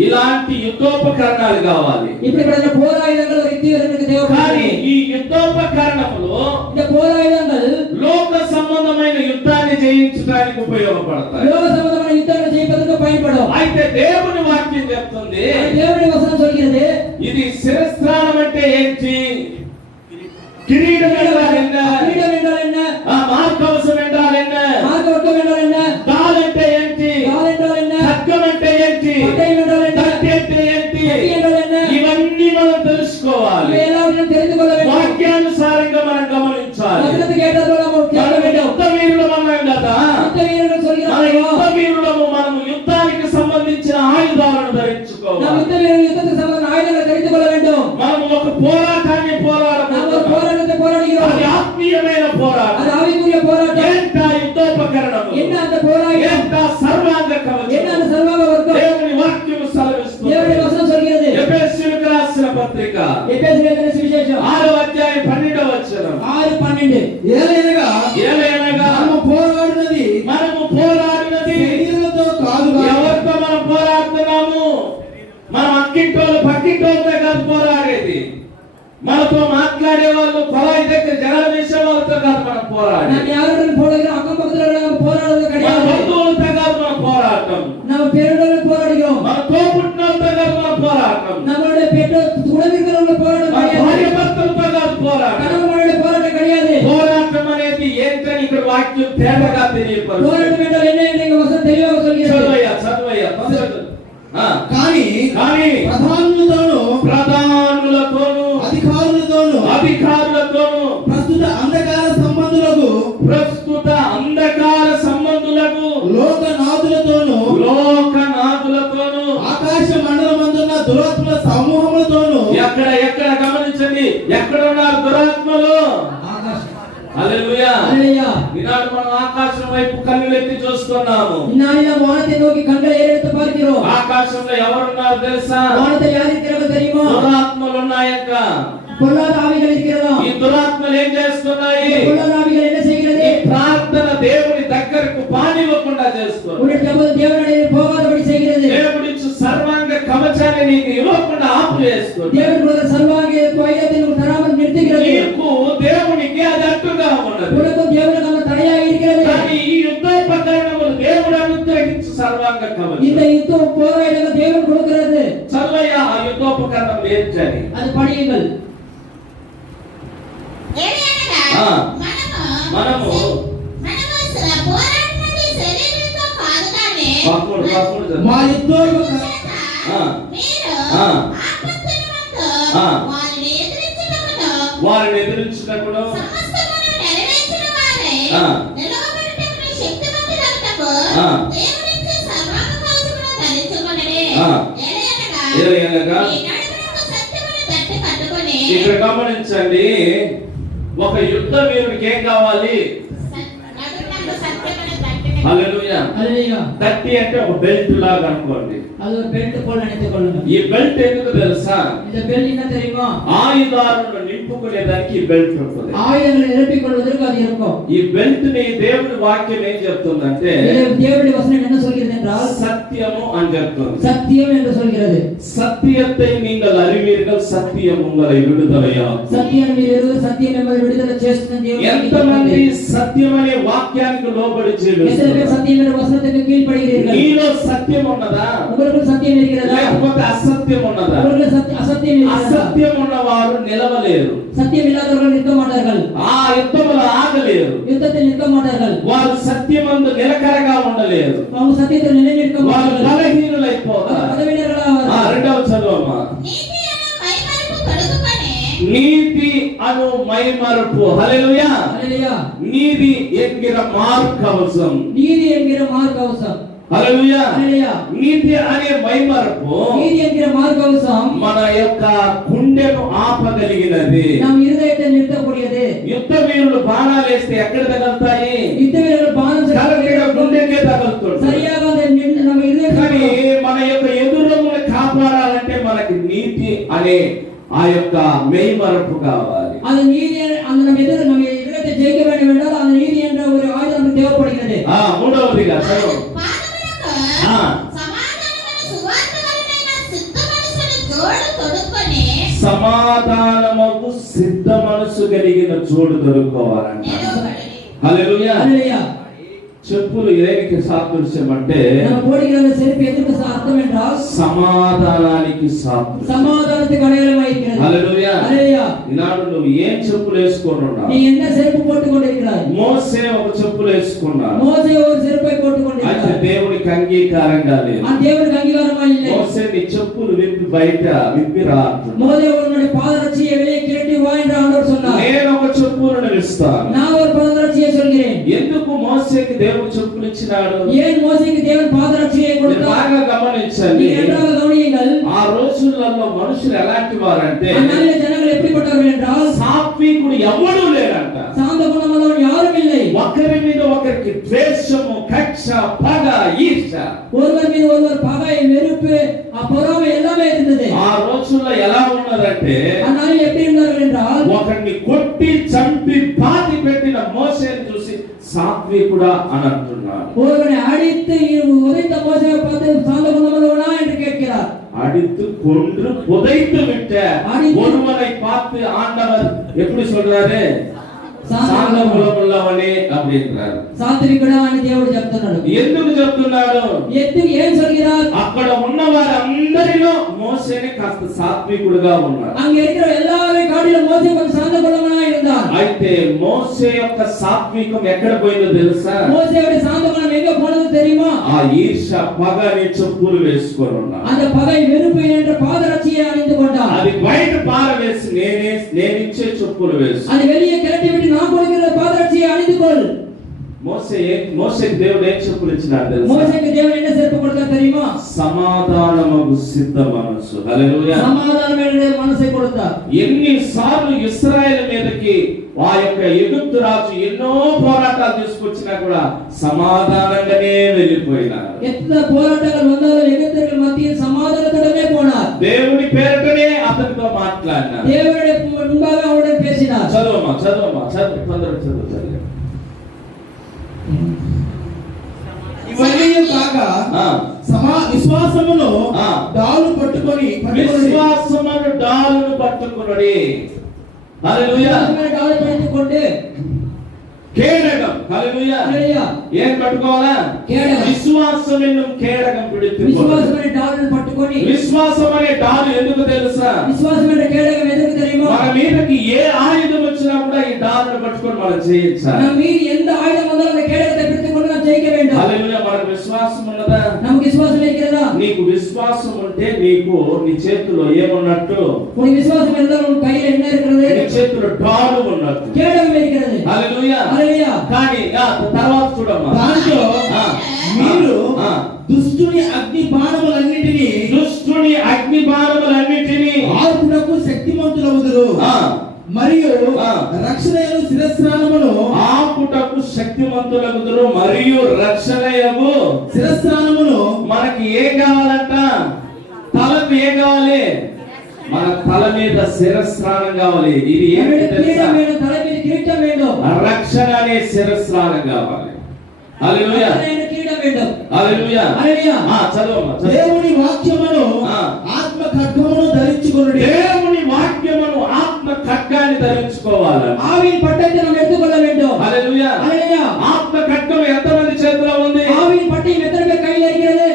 ఇలాంటి యుద్ధోపకరణాలు కావాలి. இப்படிப்பட்ட போராயுதங்கள் ஒரு இந்தியருக்கு தேவை. కానీ ఈ యుద్ధోపకరణములు இந்த போராயுதங்கள் లోక సంబంధమైన యుద్ధాన్ని జయించడానికి ఉపయోగపడతాయి. లోక సంబంధమైన యుద్ధాన్ని చేయడానికి பயன்படும். అయితే దేవుని వాక్యం చెప్తుంది, దేవుని వచనం சொல்கிறது, ఇది శిరస్త్రాణం అంటే ఏంటి? కిరీటం என்றால் என்ன? కిరీటం என்றால் என்ன? మార్కవసం என்றால் என்ன? మార్కవసం என்றால் என்ன? డాల్ అంటే ఏంటి? డాల్ என்றால் என்ன? ఖడ్గం అంటే ఏంటి? పట్టయం పోరాటాన్ని நாம் ஒரு పోరాడబోతున్నాం. போராட்டத்தை போராடுகிறோம். అది ఆత్మీయమైన పోరాటం. அது ஆவிக்குரிய போராட்டம். ఎంత యుద్ధోపకరణము, என்ன அந்த போராட்டம்? ఎంత సర్వాంగ కవచము. என்ன அந்த సర్వాంగ వర్గం? దేవుని వాక్యము సెలవిస్తుంది. దేవుని వచనం சொல்கிறது. ఎఫెసీయులకు రాసిన పత్రిక ఎఫెసీయులకు రాసిన సువిశేషం 6వ అధ్యాయం 12వ వచనం. 6:12 ఏలయనగా మనము పోరాడినది శరీరులతో కాదు గాని ఎవరితో మనం పోరాడుతున్నాము? మనం అక్కింటోళ్ళు పక్కింటోళ్ళతో కాదు పోరాడేది. మనతో మాట్లాడే వాళ్ళు పొలాయి దగ్గర జనాల విషయం వాళ్ళతో కాదు మనం పోరాడేది. நாம் யாருடன் போராடுகிறோம்? அக்கம் பக்கத்துல போராடுறது మన கிடையாது. బంధువులతో కాదు మనం పోరాటం. நாம் பேரோடு போராடுகிறோம். మన తోబుట్టినోళ్ళతో కాదు మనం పోరాటం. நம்மளுடைய பெற்றோர் துணைவிக்கிறவங்கள போராட்டம் మన கிடையாது. భార్య భర్తలతో కాదు పోరాటం. கணவனுடைய போராட்டம் கிடையாது. పోరాటం అనేది ఏంటని ఇక్కడ వాక్యం తేటగా తెలియపరుస్తుంది. போராட்டம் என்றால் என்ன என்று இங்க வசனம் தெளிவாக சொல்கிறது. చదవయ్యా కానీ ప్రధానులతోను అధికారులతోను ప్రస్తుత అంధకార సంబంధులకు లోకనాథులతోను ఆకాశ మండలమందున్న దురాత్మల సమూహములతోను ఎక్కడ గమనించండి, ఎక్కడ ఉన్నారు దురాత్మలు? హల్లెలూయా. ఈనాడు మనం ఆకాశం వైపు కన్నులెత్తి చూస్తున్నాము. இந்நாளில் நாம் வானத்தை நோக்கி கண்களை ஏறெடுத்து பார்க்கிறோம். ఆకాశంలో ఎవరున్నారు తెలుసా? வானத்தில் யார் இருக்கிறது தெரியுமா? దురాత్మలు ఉన్నాయంట. பொல்லாத ஆவிகள் இருக்கிறதா? ఈ దురాత్మలు ఏం చేస్తున్నాయి? பொல்லாத ஆவிகள் என்ன செய்கிறது? ఈ ప్రార్థన దేవుని దగ్గరకు పానివ్వకుండా చేస్తుంది. உன்னுடைய ஜெபம் தேவனுடைய போகாதபடி செய்கிறது. దేవుడిచ్చు సర్వాంగ కవచాన్ని నీకు ఇవ్వకుండా ఆపివేస్తుంది. தேவன் கொடுத்த சர்வாங்க ஆயுதத்தை உனக்கு தராமல் நிறுத்துகிறது. నీకు దేవునికి అది అడ్డుగా ఉన్నది. உனக்கும் தேவனுக்கு அந்த தடையாக இருக்கிறது. కానీ ఈ యుద్ధోపకరణములు దేవుడు అనుగ్రహించు సర్వాంగ కవచం. இந்த யுத்தம் போராட்டங்கள் தேவன் கொடுக்கிறது. చల్లయ్యా ఆ యుద్ధోపకరణం ఏంటని அது படியுங்கள். ఆ, మనము పదమూడు మా యుద్ధోప వారిని ఎదిరించినప్పుడు ఇక్కడ గమనించండి, ఒక యుద్ధ వీరుడికి ఏం కావాలి? హల్లెలూయా. హల్లెలూయా. తట్టి అంటే ఒక బెల్ట్ లాగా అనుకోండి. அது ஒரு பெல்ட் போல நினைத்துக் கொள்ளுங்கள். ఈ బెల్ట్ ఎందుకు తెలుసా? இந்த பெல்ட் என்ன தெரியுமா? ఆయుధాలను నింపుకునేదానికి ఈ బెల్ట్ ఉంటుంది. ஆயுதங்களை நிரப்பிக் கொள்வதற்கு அது இருக்கும். ఈ బెల్ట్ ని దేవుని వాక్యం ఏం చెప్తుందంటే தேவனுடைய வசனம் என்ன சொல்கிறது என்றால் సత్యము అని చెప్తుంది. சத்தியம் என்று சொல்கிறது. సత్యத்தை நீங்கள் அறிவீர்கள், సత్యం உங்களை విడుదలయ్యాகும். సత్యం మీరు సత్యం మిమ్మల్ని విడుదల చేస్తుంది. దేవుని ఎంతమంది సత్యం అనే వాక్యానికి లోబడి జీవిస్తున్నారు? సత్యం అనే వచనத்துக்கு కీழ்పడిகிறீர்கள்? నీలో సత్యం ఉన్నదా? உங்களுக்கு సత్యం இருக்கிறதா? లేకపోతే అసత్యం ఉన్నదా? உங்களுக்கு అసత్యం இருக்கிறதா? అసత్యం ఉన్నవారు నిలవలేరు. సత్యం ఇல்லாதவர்கள் நிற்க மாட்டார்கள். ఆ యుద్ధములో ఆగలేరు. యుద్ధத்தில் நிற்க மாட்டார்கள். వారు సత్యమందు నిలకడగా ఉండలేరు. அவங்க సత్యத்தில் నిலை నిற்க వారు மாட்டார்கள். బలహీనులైపోతారు. పదవీనరులవుతారు. రెండవ చదువమ్మా. నీతి అను మైమరుపు. హల్లెలూయా. హల్లెలూయా. నీతి ఎన్గిర మార్కవసం. நீதி என்கிற மார்க்கவசம். హల్లెలూయా. హల్లెలూయా. నీతి అనే మైమరుపు நீதி என்கிற மார்க்கவசம் మన యొక్క గుండెను ఆపగలిగినది. நம் இருதயத்தை நிறுத்தக்கூடியது. యుద్ధ వీరులు బాణాలు వేస్తే ఎక్కడ తగులుతాయి? యుద్ధ వీరులు బాణం కరెక్ట్గా గుండెకే తగులుతుంది. సరియాగా நம்ம இருதయం కానీ మన యొక్క ఎదురుమును కాపాడాలంటే మనకి నీతి అనే ఆ యొక్క మైమరుపు కావాలి. அது நீதி அந்த நம்ம இதயத்தை ஜெயிக்க வேண்டும் என்றால் அந்த நீதி என்ற ஒரு ஆயுதம் நமக்கு தேவைப்படுகிறது. మూడవదిగా చదువు. సమాధానముకు సిద్ధ మనసు కలిగిన జోడు దొరుకుకోవాలంట. హల్లెలూయా. హల్లెలూయా. చెప్పులు ఏనికి సాదృశ్యం అంటే நம்ம போடுகிற செருப்பு எதற்கு அர்த்தம் என்றால் సమాధానానికి సాదృశ్యం. சமாதானத்துக்கு அடையாளமாக இருக்கிறது. హల్లెలూయా. హల్లెలూయా. ఈనాడు నువ్వు ఏం చెప్పులు వేసుకొని ఉన్నావు? நீ என்ன செருப்பு போட்டுக் கொண்டிருக்கிறாய்? మోసే ఒక చెప్పులు వేసుకున్నాడు. మోసే ఒక செருப்பை போட்டுக் అయితే கொண்டிருக்கிறார். దేవునికి అంగీకారంగా లేదు. ఆ దేవునికి అంగీకారంగా இல்லை. మోసే నీ చెప్పులు విప్పిరా అంటున్నాడు. మోసే உன்னுடைய பாதரட்சியை வெளியே கிளட்டி வா என்று ஆண்டவர் சொன்னார். నేను ఒక చెప్పులను ఇస్తాను. நான் ஒரு பாதரட்சியை சொல்கிறேன். ఎందుకు మోసేకి దేవుడు చెప్పులు ఇచ్చినాడు? ஏன் மோசேக்கு தேவன் பாதரட்சியை கொடுத்தார்? బాగా గమనించండి. இரண்டாவது கவனியுங்கள். ఆ రోజులలో మనుషులు ఎలాంటి వారంటే అన్నాళ్ళ జనాలు என்னவென்றால் సాత్వికుడు ఎవడు లేడంట. சாந்த குணமுள்ளவன் யாரும் இல்லை. ఒకరి మీద ఒకరికి ద్వేషము, కక్ష, పగ, ఈర్ష్య. ஒருவர் மீது ஒருவர் பகை, வெறுப்பு, பொறாமை எல்லாமே இருந்தது. ఆ రోజుల్లో ఎలా ఉన్నదంటే ஆனால் எப்படி இருந்தார்கள் என்றால் ఒకరిని కొట్టి చంపి పాతి పెట్టిన మోసేని చూసి సాత్వికుడా అని అంటున్నారు. ஒருவனை அடித்து உதைத்த மோசேயை பார்த்து சாந்த குணமுள்ளவனா என்று கேட்கிறார். அடித்து கொன்று புதைத்து விட்ட ஒருவனை பார்த்து ஆண்டவர் எப்படி சொல்றாரு? సాంగ గుణముள்ளవనే அப்படின்றாరు. సాత్వికుడా అని దేవుడు చెప్తున్నాడు. ఎందుకు చెప్తున్నాడు? ఎందుకు ఏం சொல்கிறார்? అక్కడ ఉన్న వారందరిలో మోసేనే కాస్త సాత్వికుడుగా ఉన్నాడు. அங்க இருக்கிற எல்லாரை காட்டிலும் மோசே கொஞ்சம் சாந்த குணமாய் இருந்தான். అయితే మోసే యొక్క సాత్వికం ఎక్కడ పోయిందో తెలుసా? மோசேயோட சாந்த குணம் எங்க போனது தெரியுமா? ఆ ఈర్ష్య, పగ అనే చెప్పులు వేసుకొని ఉన్నాడు. அந்த பகை, வெறுப்பு என்ற பாதரட்சியை அணிந்து கொண்டான். అది బయట పారవేసి నేనిచ్చే చెప్పులు వేసు. அது வெளியே கிளட்டி விட்டு நான் கொடுக்கிற பாதரட்சியை அணிந்து கொள். మోసేకి దేవుడు ఏం చెప్పులు ఇచ్చినాడు తెలుసా? మోసేకి దేవుడు என்ன செருப்பு கொடுத்தார் தெரியுமா? సమాధానమగు సిద్ధ మనసు. హల్లెలూయా. సమాధానమైన మనసే கொடுத்தார். ఎన్నిసార్లు ఇశ్రాయేలు మీదకి ఆ యొక్క ఎగిప్తు రాజు ఎన్నో పోరాటాలు తీసుకొచ్చినా కూడా సమాధానంగానే వెళ్ళిపోయినారు. ఎట్లా పోరాటాలు వந்தாலும் ఎగిప్తీయుల మధ్య సమాధానతోనే పోనారు. దేవుని పేరుతోనే అతనితో మాట్లాడినారు. దేవుడి ముంబాగా அவருடன் பேசினார். చదువు తొందరగా చదువు. ఇవన్నీ కాక విశ్వాసమును డాలు పట్టుకొని విశ్వాసమును డాలును పట్టుకొనుడి. హల్లెలూయా. డాలు పట్టుకొండి కేడగం. హల్లెలూయా. హల్లెలూయా. ఏం పట్టుకోవాలా? కేడగం. విశ్వాసం ఎన్నుం కేడగం పిడిచి విశ్వాసమనే డాలును పట్టుకొని. విశ్వాసం అనే డాలు ఎందుకు తెలుసా? విశ్వాసమనే కేడగం ఎందుకు தெரியுமா? మన మీదకి ఏ ఆయుధం వచ్చినా కూడా ఈ డాలును పట్టుకొని మనం చేయొచ్చు. మన மீது எந்த ஆயுதம் வந்தாலும் அந்த கேடகத்தை பிடித்துக்கொண்டு நாம் ஜெயிக்க வேண்டும். హల్లెలూయా. మనకు విశ్వాసం ఉన్నదా? நமக்கு விசுவாசம் இருக்கிறதா? నీకు విశ్వాసం ఉంటే నీకు నీ చేతిలో ఏమున్నట్టు? உனக்கு விசுவாசம் இருந்தால் உன் கையில என்ன இருக்கிறது? నీ చేతిలో డాలు ఉన్నట్టు. కేడగం இருக்கிறது. హల్లెలూయా. హల్లెలూయా. కానీ తర్వాత చూడమ్మా. దాంట్లో మీరు దుష్టుని అగ్ని బాణములన్నిటినీ ఆర్పుటకు శక్తిమంతులవుదురు. మరియు రక్షణయు శిరస్నానమును ఆపుటకు శక్తిమంతులగుదురు మరియు రక్షణయము శిరస్నానమును. మనకి ఏం కావాలంట? తలకు ఏం కావాలి? మన తల మీద శిరస్నానం కావాలి. ఇది ఏంటి తెలుసా? రక్షణ అనే శిరస్నానం కావాలి. హల్లెలూయా. హల్లెలూయా. చదవమ్మా. దేవుని వాక్యమును ఆత్మ ఖడ్గమును ధరించుకొనుడి. దేవుని వాక్యమును ఆత్మ ఖడ్గాన్ని ధరించుకోవాలి. ఆవిని పట్టైతే మనం ఎత్తుకొల్ల வேண்டும். హల్లెలూయా. హల్లెలూయా. ఆత్మ ఖడ్గం ఎంతమంది చేతిలో ఉంది? ఆవిని పట్టి ఎత్తర మీద కైలో இருக்கிறது.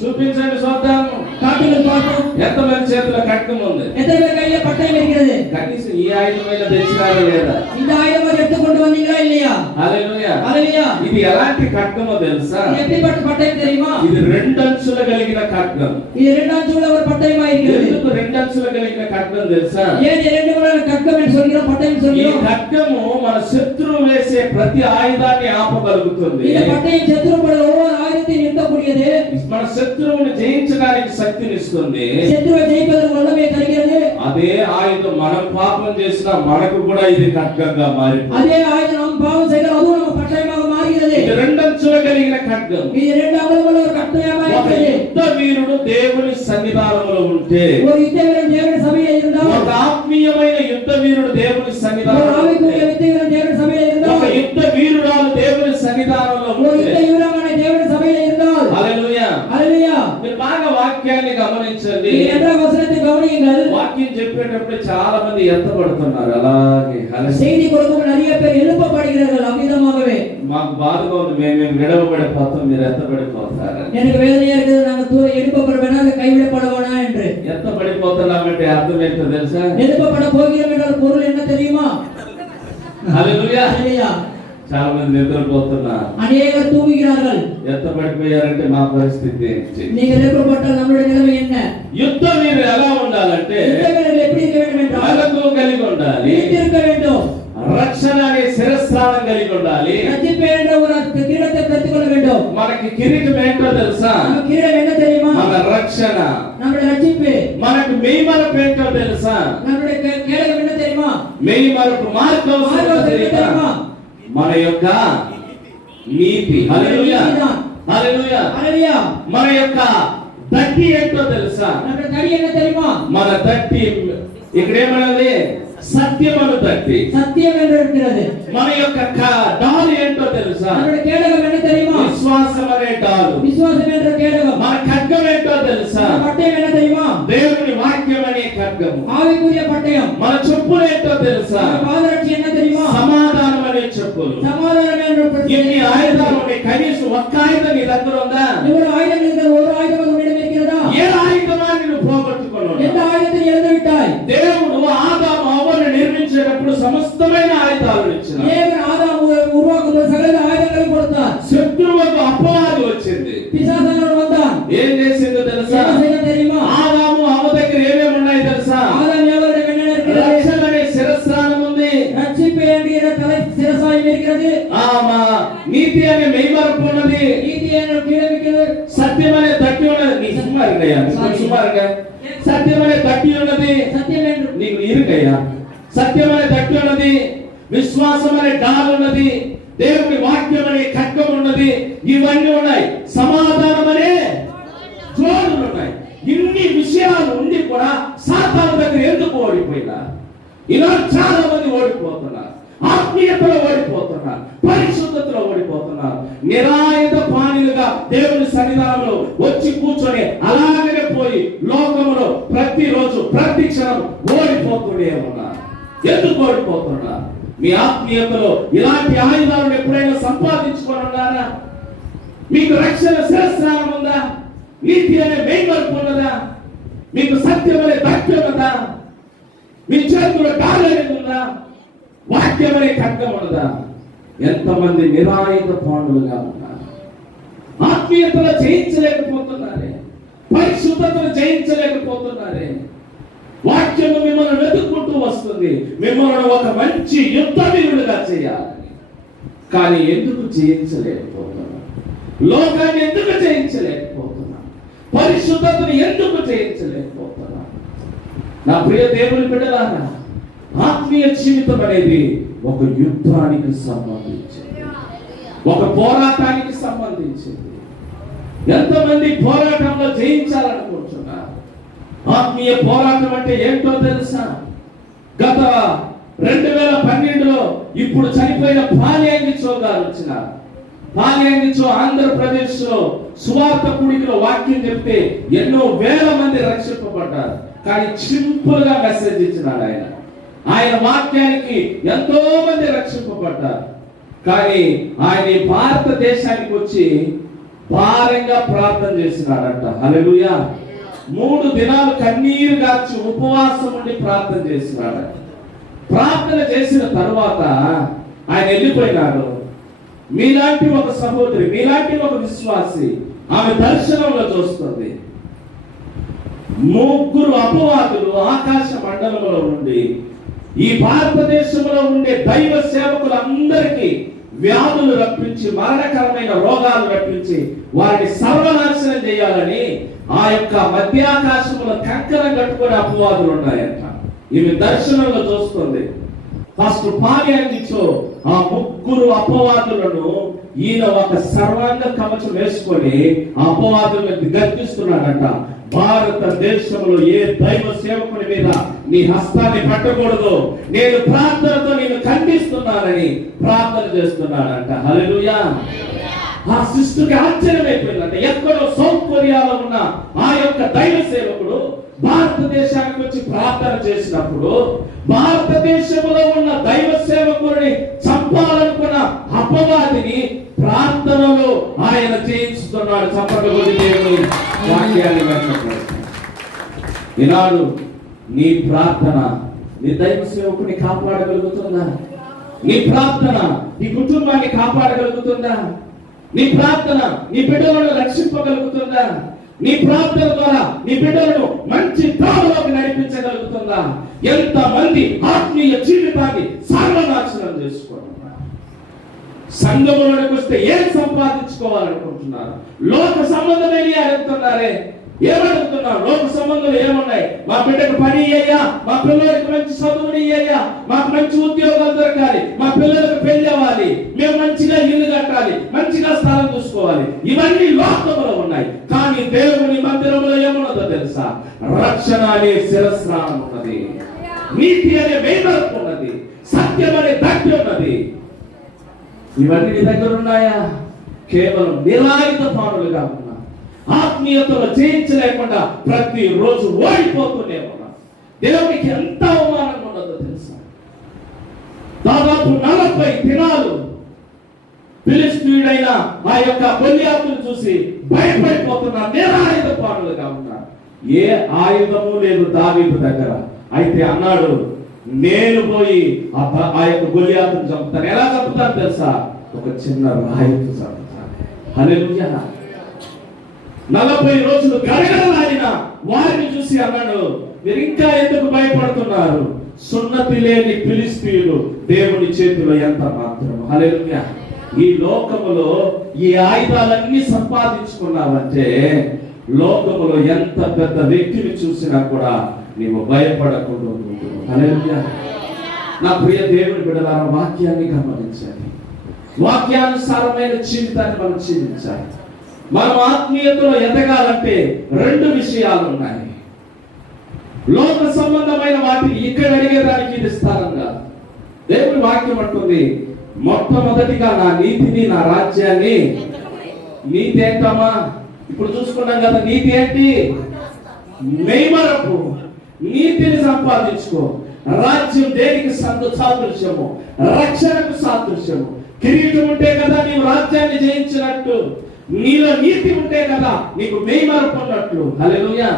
చూపించండి చూద్దాం. కాటిలో పాటు ఎంతమంది చేతిలో ఖడ్గం ఉంది? ఎత్తర మీద కైలో పట్టై இருக்கிறது. కనీసం ఈ ఆయుధమైన తెచ్చినారా లేదా? இந்த ஆயுதம் எடுத்துக்கொண்டு வந்தீங்களா இல்லையா? హల్లెలూయా. హల్లెలూయా. ఇది ఎలాంటి ఖడ్గమో తెలుసా? எப்படி పట్టై தெரியுமா? ఇది రెండు అంచులు కలిగిన ఖడ్గం. இது ரெண்டு அஞ்சுல ஒரு பட்டயமா இருக்கிறது. ఎందుకు రెండు అంచులు కలిగిన ఖడ్గం తెలుసా? ஏன் ரெண்டு முறை ఖడ్గం అని சொல்கிறோம், పట్టయం ఈ சொல்கிறோம்? ఖడ్గము మన శత్రువు వేసే ప్రతి ఆయుధాన్ని ఆపగలుగుతుంది. இந்த பட்டயம் శత్రువు పడే ஒவ்வொரு ஆயுதத்தை நிறுத்தக்கூடியது. మన శత్రువుని జయించడానికి శక్తిని ఇస్తుంది. శత్రువు జయింపదற்கு వల్లమే తరిகிறது. అదే ఆయుధం మనం పాపం చేసినా మనకు కూడా ఇది ఖడ్గంగా మారిపోతుంది. அதே ஆயுதம் நாம் பாவம் செய்தால் அதுவும் நம்ம பட்டயமாக மாறுகிறது. ఇది రెండు అంచులు కలిగిన ఖడ్గం. இது ரெண்டு அங்குலముల ஒரு பட்டயமா ఒక இருக்கிறது. యుద్ధ వీరుడు దేవుని సన్నిధానంలో ఉంటే, ஒரு யுத்த வீரன் தேவனுடைய சபையில் இருந்தால், ఒక ఆత్మీయమైన యుద్ధ వీరుడు దేవుని ஒரு సన్నిధానంలో ஆவிக்குரிய ఉంటే, யுத்த வீரன் தேவனுடைய சபையில் ఒక இருந்தால், యుద్ధ వీరురాలు దేవుని సన్నిధానంలో ஒரு ఉంటే, யுத்த வீரமான தேவனுடைய சபையில் இருந்தால், హల్లెలూయా. హల్లెలూయా. మీరు బాగా వాక్యాన్ని గమనించండి. ఈ రెండవ వచనத்தை கவனியுங்கள். వాక్యం చెప్పేటప్పుడు చాలా మంది ఎత్తపడుతున్నారు అలాగే. హల్లెలూయా. செய்தி கொடுக்கும் நிறைய பேர் எழுப்பப்படுகிறார்கள் அவ்விதமாகவே. మాకు బాధగా ఉంది, మేము విడవబడిపోతాం, మీరు ఎత్తబడిపోతారు. எனக்கு வேதனையா இருக்குது, நாங்க எழுப்பப்படுவேனா இல்ல கைவிடப்படுவோனா என்று. ఎత్తబడిపోతున్నామంటే అర్థం ఏంటో తెలుసా? எழுப்பப்பட போகிறோம் என்ற பொருள் என்ன தெரியுமா? హల్లెలూయా. హల్లెలూయా. చాలా మంది నిద్రపోతున్నారు. அநேகர் தூங்குகிறார்கள். ఎత్తబడిపోయారంటే మా పరిస్థితి ఏంటి? நீங்கள் எழுப்பப்பட்டால் நம்மளுடைய நிலைமை என்ன? యుద్ధ వీరు ఎలా ఉండాలంటే யுத்த வீரர்கள் எப்படி இருக்க வேண்டும் என்றால், బలము కలిగి ఉండాలి. இருக்க வேண்டும். రక్షణ అనే శిరస్నానం కలిగి ఉండాలి. ரட்சிப்பு என்ற ஒரு கிரீடத்தை பெற்றுக் கொள்ள வேண்டும். మనకి కిరీటం ఏంటో తెలుసా? நம்ம கிரீடம் என்ன தெரியுமா? మన రక్షణ. நம்முடைய ரட்சிப்பு. మనకు మీమరపు ఏంటో తెలుసా? நம்முடைய கேடகம் என்ன தெரியுமா? మెయి మరొక మార్గం தெரியுமா? మన యొక్క నీతి. హల్లెలూయా హల్లెలూయా హల్లెలూయా. మన యొక్క దట్టి ఏంటో తెలుసా? మన దడి என்ன தெரியுமா? మన దట్టి ఇక్కడ ఏమన్నది? సత్యమను దట్టి. సత్యం என்று இருக்கிறது. మన యొక్క డాలు ఏంటో తెలుసా? మన కేడగం என்ன தெரியுமா? విశ్వాసం అనే డాలు. విశ్వాసం என்ற కేడగం. మన ఖడ్గం ఏంటో తెలుసా? మన పట్టయం என்ன தெரியுமா? దేవుని వాక్యం అనే ఖడ్గము. ఆవికుర్య పట్టయం. మన చెప్పులు ఏంటో తెలుసా? మన పాదరక్ష என்ன தெரியுமா? సమాధానం అనే చెప్పులు. సమాధానం என்ற ఇన్ని ఆయుధాలు ఉన్నాయి, కనీసం ఒక్క ఆయుధం నీ దగ్గర ఉందా? இவ்வளவு ஆயுதம் இருக்கிறது, ஒரு ஆயுதம் உன்னிடம் இருக்கிறதா? ఏ ఆయుధమాన్ని నువ్వు పోగొట్టుకున్నావు? எந்த ஆயுதத்தை இழந்து விட்டாய்? దేవుడు ఆదాము అవ్వను నిర్మించేటప్పుడు సమస్తమైన ఆయుధాలు ఇచ్చినాడు. தேவன் ஆதாம் உருவாக்கும்போது சகல ஆயுதங்களை கொடுத்தார். శత్రువుకు అపవాది వచ్చింది. పిశాచాలు வந்தான். ఏం చేసిందో తెలుసా? என்ன செய்தது தெரியுமா? ఆదాము అవ్వ దగ్గర ఏమేమి ఉన్నాయి తెలుసా? ஆதாம் எவரிடம் என்ன இருக்கிறது? రక్షణ అనే శిరస్త్రాణం ఉంది. ரட்சிப்பு என்கிற தலை சிரசாயும் இருக்கிறது. నీతి అనే మెయిమరపు ఉన్నది. நீதி என்ற கீழே இருக்கிறது. సత్యం అనే దట్టి ఉన్నది. నీ సుమారుగా సత్యం అనే దట్టి ఉన్నది. సత్యం என்று నీకు ఇరుకయ్యా. సత్యం అనే దట్టి ఉన్నది. విశ్వాసం అనే డాల్ ఉన్నది. దేవుని వాక్యం అనే ఖడ్గం ఉన్నది. ఇవన్నీ ఉన్నాయి. సమాధానం అనే జోడులు ఉన్నాయి. ఇన్ని విషయాలు ఉండి కూడా సాతాను దగ్గర ఎందుకు ఓడిపోయినా? ఇలా చాలా మంది ఓడిపోతున్నారు. ఆత్మీయతలో ఓడిపోతున్నారు, పరిశుద్ధతలో ఓడిపోతున్నారు. నిరాయుధ పాణులుగా దేవుని సన్నిధానంలో వచ్చి కూర్చొని అలాగనే పోయి లోకములో ప్రతిరోజు ప్రతి క్షణం ఓడిపోతూనే ఉన్నారు. ఎందుకు ఓడిపోతున్నారు? మీ ఆత్మీయతలో ఇలాంటి ఆయుధాలను ఎప్పుడైనా సంపాదించుకొని ఉన్నారా? మీకు రక్షణ శిరస్త్రాణం ఉందా? నీతి అనే మెయిమర్పు ఉన్నదా? మీకు సత్యం అనే దక్ష్యం ఉన్నదా? మీ చేతుల్లో డాలనేది ఉందా? వాక్యం అనే ఖడ్గం ఉన్నదా? ఎంతమంది నిరాయుధ పాండులుగా ఉన్నారు. ఆత్మీయతలో జయించలేకపోతున్నారే, పరిశుద్ధతను జయించలేకపోతున్నారే. వాక్యము మిమ్మల్ని వెతుక్కుంటూ వస్తుంది, మిమ్మల్ని ఒక మంచి యుద్ధ వీరుడుగా చేయాలని. కానీ ఎందుకు జయించలేకపోతున్నారు? లోకాన్ని ఎందుకు జయించలేకపోతున్నారు? పరిశుద్ధతను ఎందుకు జయించలేకపోతున్నారు? నా ప్రియ దేవుని బిడ్డలారా, ఆత్మీయ జీవితం అనేది ఒక యుద్ధానికి సంబంధించింది, ఒక పోరాటానికి సంబంధించింది. ఎంతమంది పోరాటంలో జయించాలనుకుంటున్నారు? ఆత్మీయ పోరాటం అంటే ఏంటో తెలుసా? గత 2012లో ఇప్పుడు చనిపోయిన పాల్యాంగిచో గారు వచ్చినారు. పాల్యాంగిచో ఆంధ్రప్రదేశ్ లో సువార్త కూడికలో వాక్యం చెప్తే ఎన్నో వేల మంది రక్షింపబడ్డారు. కానీ సింపుల్ గా మెసేజ్ ఇచ్చినాడు ఆయన. ఆయన వాక్యానికి ఎంతో మంది రక్షింపబడ్డారు. కానీ ఆయన భారతదేశానికి వచ్చి భారంగా ప్రార్థన చేసినాడంట. హల్లెలూయా. 3 దినాలు కన్నీరు గార్చి ఉపవాసం ఉండి ప్రార్థన చేసినాడంట. ప్రార్థన చేసిన తర్వాత ఆయన వెళ్ళిపోయినాడు. మీలాంటి ఒక సహోదరి, మీలాంటి ఒక విశ్వాసి ఆమె దర్శనంలో చూస్తుంది. 3 అపవాదులు ఆకాశ మండలంలో ఉండి ఈ భారతదేశంలో ఉండే దైవ సేవకులందరికీ వ్యాధులు రప్పించి, మరణకరమైన రోగాలు రప్పించి వారిని సర్వనాశనం చేయాలని ఆ యొక్క మధ్యాకాశంలో కంకణం కట్టుకునే అపవాదులు ఉన్నాయంట. ఈమె దర్శనంలో చూస్తుంది. ఫస్ట్ పాల్యాంగిచో ఆ 3 అపవాదులను ఈయన ఒక సర్వాంగ కవచం వేసుకొని ఆ అపవాదులను గర్తిస్తున్నాడంట. భారతదేశంలో ఏ దైవ సేవకుని మీద నీ హస్తాన్ని పట్టకూడదు, నేను ప్రార్థనతో నేను ఖండిస్తున్నానని ప్రార్థన చేస్తున్నాడంట. హల్లెలూయా. ఆ శిష్యుకి ఆశ్చర్యమైపోయిందంట. ఎక్కడో సౌత్ కొరియాలో ఉన్న ఆ యొక్క దైవ సేవకుడు భారతదేశానికి వచ్చి ప్రార్థన చేసినప్పుడు భారతదేశంలో ఉన్న దైవ సేవకుడిని చంపాలనుకున్న అపవాదిని ప్రార్థనలో ఆయన జయించుతున్నాడు. చప్పట్లు దేవుని వాక్యాన్ని విన్నప్పుడు ఈనాడు నీ ప్రార్థన నీ దైవ సేవకుని కాపాడగలుగుతుందా? నీ ప్రార్థన నీ కుటుంబాన్ని కాపాడగలుగుతుందా? నీ ప్రార్థన నీ బిడ్డలను రక్షింపగలుగుతుందా? నీ ప్రార్థన ద్వారా నీ బిడ్డలను మంచి త్రోవలోకి నడిపించగలుగుతుందా? ఎంతమంది ఆత్మీయ జీవితాన్ని సర్వనాశనం చేసుకుంటున్నారు. సంఘములోకి వస్తే ఏం సంపాదించుకోవాలనుకుంటున్నారు? లోక సంబంధమైన అడుగుతున్నారే. ఏమడుగుతున్నాం? లోక సంబంధాలు ఏమున్నాయి? మా బిడ్డకు పని ఇయ్యయ్యా, మా పిల్లలకి మంచి చదువుని ఇయ్యయ్యా, మాకు మంచి ఉద్యోగాలు దొరకాలి, మా పిల్లలకు పెళ్లి అవ్వాలి, మేము మంచిగా ఇల్లు కట్టాలి, మంచిగా స్థలం చూసుకోవాలి. ఇవన్నీ లోకంలో ఉన్నాయి. కానీ దేవుని మందిరంలో ఏమున్నదో తెలుసా? రక్షణ అనే శిరస్నానం ఉన్నది, నీతి అనే వేదనకు ఉన్నది, సత్యం అనే దట్టి ఉన్నది. ఇవన్నీ నీ దగ్గర ఉన్నాయా? కేవలం నిరాయుధ పానులుగా ఉన్నా, ఆత్మీయతలో జయించలేకుండా ప్రతిరోజు ఓడిపోతూనే ఉన్నా. దేవునికి ఎంత అవమానంగా ఉన్నదో తెలుసా? దాదాపు 40 దినాలు ఫిలిష్తీయుడైన ఆ యొక్క గొల్లియాతును చూసి భయపడిపోతున్న నిరాయుధ పానులుగా ఉన్నారు. ఏ ఆయుధము లేదు దావీదు దగ్గర. అయితే అన్నాడు, నేను పోయి ఆ యొక్క గొల్లియాతును చంపుతాను. ఎలా చంపుతాను తెలుసా? ఒక చిన్న రాయితో చంపుతాను. హల్లెలూయా. 40 రోజులు గడగడలాడిన వారిని చూసి అన్నాడు, మీరు ఇంకా ఎందుకు భయపడుతున్నారు? సున్నతి లేని ఫిలిష్తీయులు దేవుని చేతిలో ఎంత మాత్రం. హల్లెలూయా. ఈ లోకములో ఈ ఆయుధాలన్నీ సంపాదించుకున్నావంటే లోకములో ఎంత పెద్ద వ్యక్తిని చూసినా కూడా నీవు భయపడకుండా ఉంటున్నావు. హల్లెలూయా. నా ప్రియ దేవుని బిడ్డలారా, వాక్యాన్ని గమనించాలి. వాక్యానుసారమైన జీవితాన్ని మనం జీవించాలి. మనం ఆత్మీయతలో ఎదగాలంటే 2 విషయాలు ఉన్నాయి. లోక సంబంధమైన వాటిని ఇక్కడ అడిగేదానికి ఇది స్థానం కాదు. దేవుని వాక్యం అంటుంది, మొట్టమొదటిగా నా నీతిని, నా రాజ్యాన్ని. నీతి ఏంటమ్మా? ఇప్పుడు చూసుకున్నాం కదా. నీతి ఏంటి? మెయ్మరపు. నీతిని సంపాదించుకో. రాజ్యం దేనికి సాదృశ్యము? రక్షణకు సాదృశ్యము. కిరీటం ఉంటే కదా నీవు రాజ్యాన్ని జయించినట్టు, నీలో నీతి ఉంటే కదా నీకు మెయ్మరపు ఉన్నట్లు. హల్లెలూయా.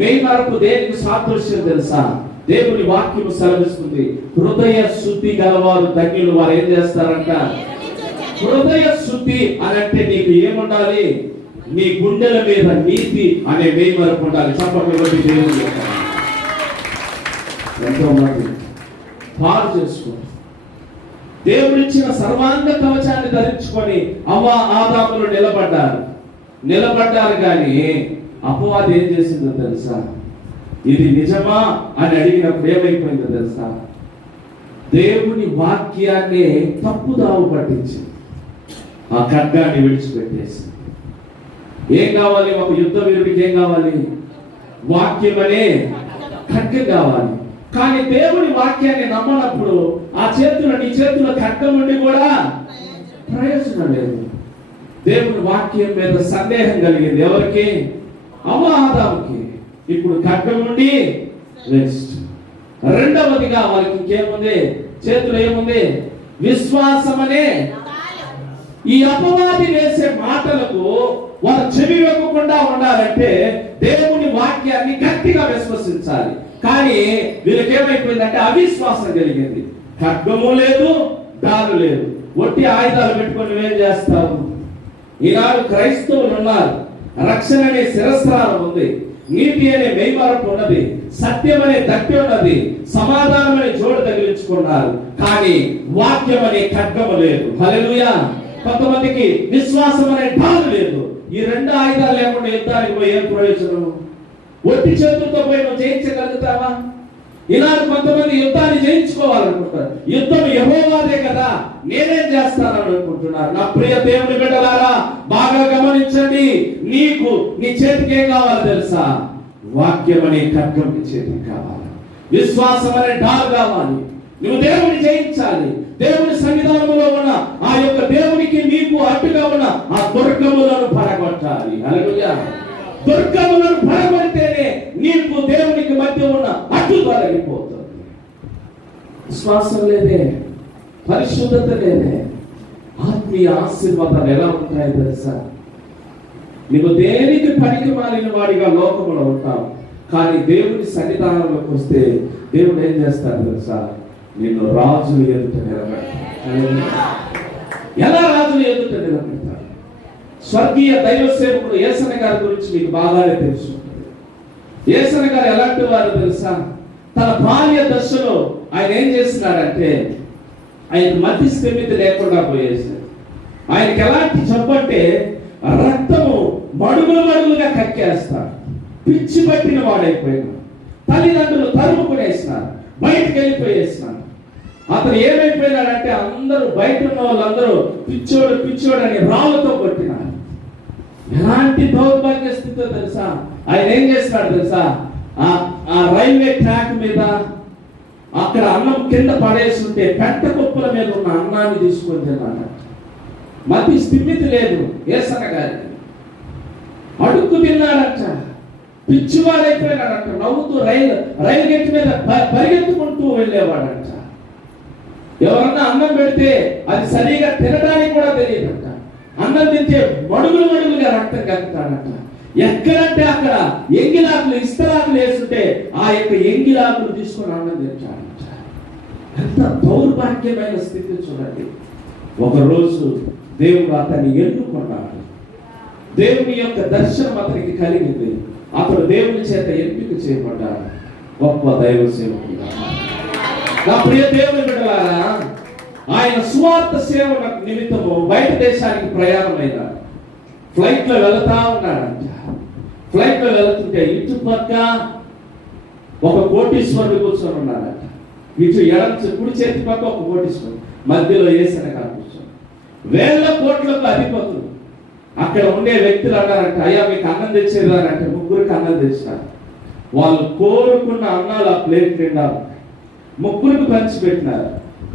మెయ్మరపు దేనికి సాదృశ్యం తెలుసా? దేవుని వాక్యం సెలవిస్తుంది, హృదయ శుద్ధి గలవారు ధన్యులు, వారు ఏం చేస్తారంట? హృదయ శుద్ధి అని అంటే నీకు ఏముండాలి? నీ గుండెల మీద నీతి అనే మెయ్మరపు ఉండాలి. చప్పట్లు కొట్టి దేవుని ఎంతో మంది పాడు చేసుకో. దేవుడిచ్చిన సర్వాంగ కవచాన్ని ధరించుకొని ఆదాములు నిలబడ్డారు కానీ అపవాది ఏం చేసిందో తెలుసా? ఇది నిజమా అని అడిగినప్పుడు ఏమైపోయిందో తెలుసా? దేవుని వాక్యాన్ని తప్పుదావు పట్టించి ఆ ఖడ్గాన్ని విడిచిపెట్టేసి. ఏం కావాలి? ఒక యుద్ధ వీరుడికి ఏం కావాలి? వాక్యం అనే ఖడ్గం కావాలి. కానీ దేవుని వాక్యాన్ని నమ్మనప్పుడు నీ చేతిలో ఖడ్గం ఉండి కూడా ప్రయోజనం లేదు. దేవుని వాక్యం మీద సందేహం కలిగింది ఎవరికి? ఆదాముకి. ఇప్పుడు ఖడ్గం ఉండి వేస్ట్. రెండవదిగా వాళ్ళకి ఇంకేముంది? చేతిలో ఏముంది? విశ్వాసం అనే. ఈ అపవాది వేసే మాటలకు వాళ్ళు చెవి వెక్కకుండా ఉండాలంటే దేవుని వాక్యాన్ని గట్టిగా విశ్వసించాలి. కానీ వీళ్ళకి ఏమైపోయిందంటే అవిశ్వాసం కలిగింది. ఖడ్గము లేదు, డాలు లేదు, ఒట్టి ఆయుధాలు పెట్టుకొని నువ్వేం చేస్తావు? ఈనాడు క్రైస్తవులు ఉన్నారు. రక్షణ అనే శిరస్త్రాలు ఉంది, నీతి అనే మెయ్మరపు ఉన్నది, సత్యం అనే దట్టి ఉన్నది, సమాధానం అనే జోడు తగిలించుకున్నారు. కానీ వాక్యం అనే ఖడ్గము లేదు. హల్లెలూయా. కొంతమందికి విశ్వాసం అనే డాలు లేదు. ఈ 2 ఆయుధాలు లేకుండా యుద్ధానికి పోయి ఏం ప్రయోజనం? ఒట్టి చేతులతో పోయి నువ్వు జయించగలుగుతావా? ఈనాడు కొంతమంది యుద్ధాన్ని జయించుకోవాలనుకుంటారు. యుద్ధం యెహోవాదే కదా, నేనేం చేస్తానని అనుకుంటున్నారు. నా ప్రియ దేవుని బిడ్డలారా, బాగా గమనించండి. నీ చేతికి ఏం కావాలి తెలుసా? వాక్యం అనే ఖడ్గం నీ చేతికి కావాలి. విశ్వాసం అనే డాలు కావాలి. నువ్వు దేవుని జయించాలి. దేవుని సన్నిధానంలో ఉన్న ఆ యొక్క దేవునికి నీకు అడ్డుగా ఉన్న ఆ దుర్గములను పడగొట్టాలి. హల్లెలూయా. దుర్గములను పడగొడితేనే నీకు దేవునికి మధ్య ఉన్న అడ్డు తొలగిపోతుంది. విశ్వాసం లేదే, పరిశుద్ధత లేదే, ఆత్మీయ ఆశీర్వాదాలు ఎలా ఉంటాయో తెలుసా? నీవు దేనికి పనికి మాలిన వాడిగా లోకములో ఉంటావు. కానీ దేవుని సన్నిధానంలోకి వస్తే దేవుడు ఏం చేస్తాడు తెలుసా? నిన్ను రాజులు ఎదుట నిలబెడతాడు. ఎలా రాజులు ఎదుట నిలబెడతాడు? స్వర్గీయ దైవ సేవకుడు యేసన్న గారి గురించి మీకు బాగానే తెలుసు. యేసన్న గారు ఎలాంటి వారు తెలుసా? తన బాల్య దశలో ఆయన ఏం చేస్తున్నాడంటే ఆయన మతి స్థిమితి లేకుండా పోయేసాడు. ఆయనకి ఎలాంటి జబ్బు అంటే రక్తము మడుగులుగా కక్కేస్తాడు. పిచ్చి పట్టిన వాడైపోయినాడు. తల్లిదండ్రులు తరుముకునేసినారు, బయటకు వెళ్ళిపోయేసినారు. అతను ఏమైపోయినాడంటే అందరూ బయట ఉన్న వాళ్ళందరూ పిచ్చోడు అని రాళ్ళతో కొట్టినారు. ఎలాంటి దౌర్భాగ్య స్థితితో తెలుసా? ఆయన ఏం చేస్తాడు తెలుసా? ఆ రైల్వే ట్రాక్ మీద అక్కడ అన్నం కింద పడేస్తుంటే పెంట కుప్పల మీద ఉన్న అన్నాన్ని తీసుకొని తిన్నాడు. మతి స్థిమితి లేదు యేసన్న గారికి. అడుక్కు తిన్నాడంట, పిచ్చివాడైపోయినాడంట. నవ్వుతూ రైలు గేట్ మీద పరిగెత్తుకుంటూ వెళ్ళేవాడంట. ఎవరన్నా అన్నం పెడితే అది సరిగా తినడానికి కూడా తెలియదంట. అన్నం తింటే మడుగులుగా రక్తం కలుగుతాడంట. ఎక్కడంటే అక్కడ ఎంగిలాకులు ఇస్తరాకులు వేస్తుంటే ఆ యొక్క ఎంగిలాకులు తీసుకొని అన్నం తింటాడంట. ఎంత దౌర్భాగ్యమైన స్థితి చూడండి. ఒకరోజు దేవుడు అతన్ని ఎన్నుకున్నాడు. దేవుని యొక్క దర్శనం అతనికి కలిగింది. అతడు దేవుని చేత ఎంపిక చేయబడ్డాడు. గొప్ప దైవ సేవకుడు. నా ప్రియ దేవుని బిడ్డలారా, ఆయన సువార్త సేవ నిమిత్తము బయట దేశానికి ప్రయాణమైనాడు. ఫ్లైట్ లో వెళతా ఉన్నాడంట. ఫ్లైట్ లో వెళుతుంటే ఇటు పక్క ఒక కోటీశ్వరుడు కూర్చొని ఉన్నాడంట. ఇటు కుడి చేతి పక్క ఒక కోటీశ్వరుడు, మధ్యలో యేసన్న గారు కూర్చొని. వేల కోట్లకు అధిపతులు. అక్కడ ఉండే వ్యక్తులు అన్నారంట, అయ్యా మీకు అన్నం తెచ్చేదారంటే ముగ్గురికి అన్నం తెచ్చినారు. వాళ్ళు కోరుకున్న అన్నాలు ఆ ప్లేట్ నిండా ముగ్గురికి పంచిపెట్టినారు.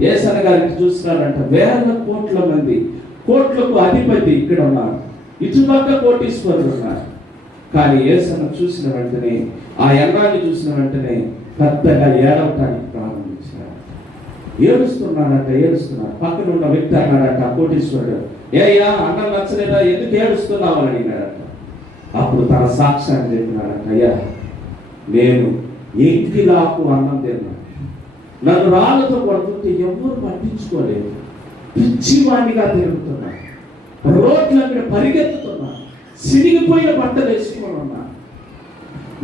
యేసన్న గారికి చూస్తున్నారంట, వేల కోట్ల మంది, కోట్లకు అధిపతి ఇక్కడ ఉన్నారు, ఇటుపక్క కోటీశ్వరులు ఉన్నారు. కానీ యేసన్న చూసిన వెంటనే, ఆ అన్నాన్ని చూసిన వెంటనే పెద్దగా ఏడవటానికి ప్రారంభించారు. ఏడుస్తున్నారు. పక్కన ఉన్న వ్యక్తి అన్నాడట, ఆ కోటీశ్వరుడు, ఏయ్యా అన్నం నచ్చలేదా, ఎందుకు ఏడుస్తున్నావు అని అడిగినాడట. అప్పుడు తన సాక్ష్యాన్ని చెప్పినాడట, అయ్యా నేను ఎంగిలాకు అన్నం తిన్నాను, నన్ను రాళ్ళతో కొడుతుంటే ఎవరు పట్టించుకోలేదు, పిచ్చివాణిగా తిరుగుతున్నా, రోడ్ల మీద పరిగెత్తుతున్నా, సిరిగిపోయిన బట్టలు వేసుకొని ఉన్నా,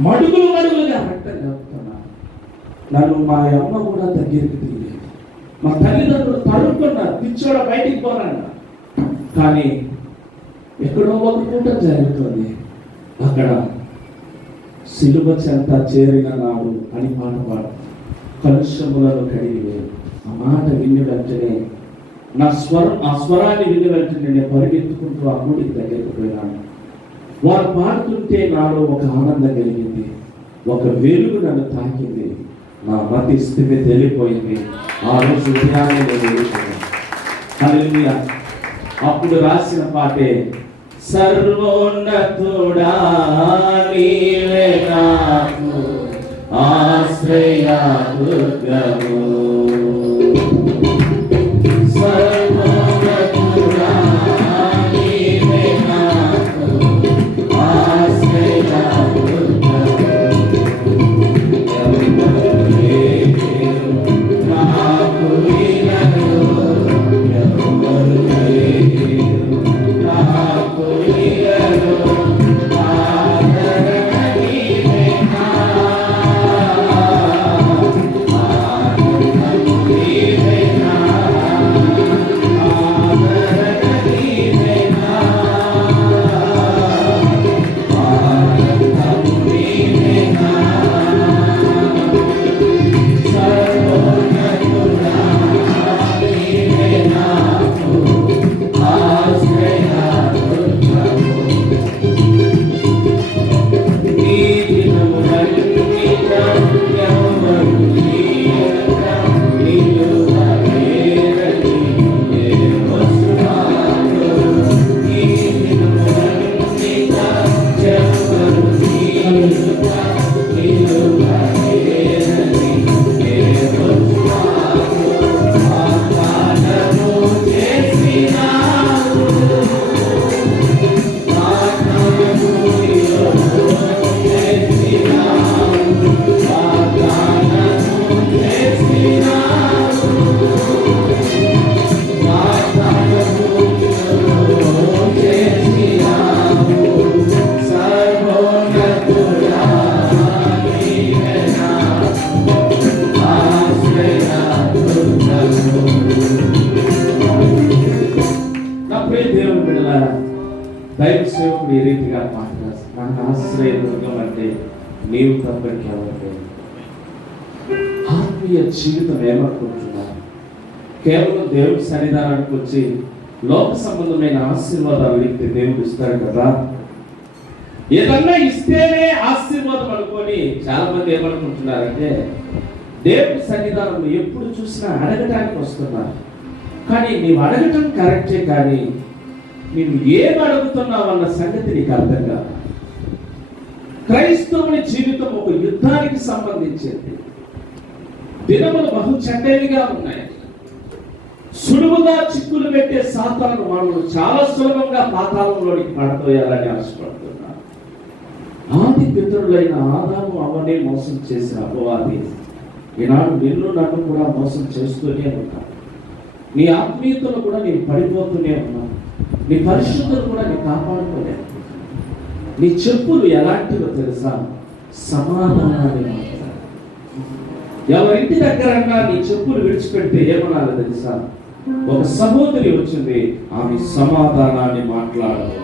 మడుగులుగా రక్తం కలుపుతున్నా. నన్ను మా అమ్మ కూడా దగ్గరికి తీయలేదు, మా తల్లిదండ్రులు తరుక్కున్నారు, పిచ్చోడ బయటికి పోరన్నా. కానీ ఎక్కడో ఒక పూట జరుగుతుంది, అక్కడ సిలువ చెంత చేరిన నాడు అని పాట పాడు, కలుషములను కడిగి. ఆ మాట విని వెంటనే ఆ స్వరాన్ని విని వెంటనే నేను పరిగెత్తుకుంటూ ఆ గుడికి దగ్గరికి పోయినాను. వారు పాడుతుంటే నాలో ఒక ఆనందం కలిగింది, ఒక వెలుగు నన్ను తాకింది, నా మతి స్థితి తెలిపోయింది. ఆ రోజు ఉదయాన్నే నేను వెళ్ళిపోయాను. హల్లెలూయా. అప్పుడు రాసిన పాటే, సర్వోన్నతుడా నీవే నాకు ఆశ్రయ దుర్గము, సర్వోన్నతుడా నీవే నాకు ఆశ్రయ దుర్గము, నాకు వినను ఎవరు లేరు, నాకు వినను ఆదరణ నీవే నా, ఆదరణ నీవే నా, ఆదరణ నీవే నా, ఆదరణ నీవే నా. సర్వోన్నతుడా నీవే నాకు ఆశ్రయ దుర్గము, నీ దినములన్నిట ఎవరు లేరట, నిలువలేరని యెహోవాకు, నీ దినములన్నిట ఎవరు లేరట, నిలువలేరని యెహోవాకు, వాగ్దానము చేసినావు, వాగ్దానము చేసినావు, వాగ్దానము చేసినావు, వాగ్దానము చేసినావు. సర్వోన్నతుడా నీవే నాకు ఆశ్రయ దుర్గము. నా ప్రియ దేవుని బిడ్డలారా, దైవ సేవకుడు ఈ రీతిగా మాట్లాడారు, నాకు ఆశ్రయదుర్గం అంటే నీవు తప్పని ఎవరు. ఆత్మీయ జీవితం ఏమనుకుంటున్నారు? కేవలం దేవుడి సన్నిధానానికి వచ్చి లోక సంబంధమైన ఆశీర్వాదాలు అడిగితే దేవుడు ఇస్తాడు కదా. ఏదన్నా ఇస్తేనే ఆశీర్వాదం అనుకొని చాలా మంది ఏమనుకుంటున్నారంటే దేవుడి సన్నిధానంలో ఎప్పుడు చూసినా అడగటానికి వస్తున్నారు. కానీ నీవు అడగటం కరెక్టే, కానీ నీవు ఏం అడుగుతున్నావు అన్న సంగతి నీకు అర్థం కాదు. క్రైస్తవుని జీవితం ఒక యుద్ధానికి సంబంధించింది. దినములు బహు చెడ్డవిగా ఉన్నాయి. సులువుగా చిక్కులు పెట్టే సాతాను మనల్ని చాలా సులభంగా పాతాళంలోనికి పడతోయాలని ఆశపడుతున్నారు. ఆది పితరులైన ఆదాము అవ్వనే మోసం చేసిన అపవాది ఈనాడు నిన్ను నన్ను కూడా మోసం చేస్తూనే ఉన్నాడు. నీ ఆత్మీయతలు కూడా నేను పడిపోతూనే ఉన్నాను. నీ పరిశుద్ధులు కూడా నేను కాపాడుకోలేదు. నీ చెప్పులు ఎలాంటివో తెలుసా? సమాధానాన్ని మాట్లాడు. ఎవరింటి దగ్గరన్నా నీ చెప్పులు విడిచిపెడితే ఏమనాలో తెలుసా? ఒక సహోదరి వచ్చింది, ఆమె సమాధానాన్ని మాట్లాడదు.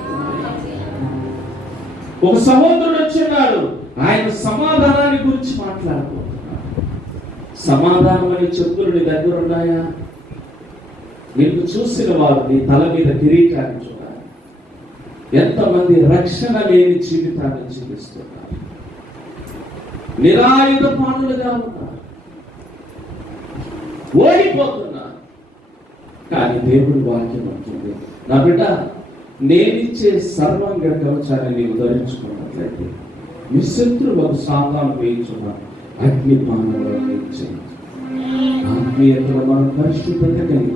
ఒక సహోదరుడు వచ్చినాడు, ఆయన సమాధానాన్ని గురించి మాట్లాడుకుంటున్నాడు. సమాధానం అనే చెప్పులు నీ దగ్గర ఉన్నాయా? నిన్ను చూసిన వారు నీ తల మీద కిరీటాన్ని చూడాలి. ఎంతమంది రక్షణ లేని జీవితాన్ని జీవిస్తున్నారు, నిరాయుధ పానులుగా ఉన్నారు, ఓడిపోతున్నారు. కానీ దేవుడి వాక్యం అంటుంది, నా బిడ్డ, నేనిచ్చే సర్వాంగ కవచాన్ని నీవు ధరించుకున్నట్లయితే నీ శత్రువులకు సాతాను వేయించున్న అగ్ని పానంలో ఆత్మీయతలో మనం పరిశుద్ధత కలిగి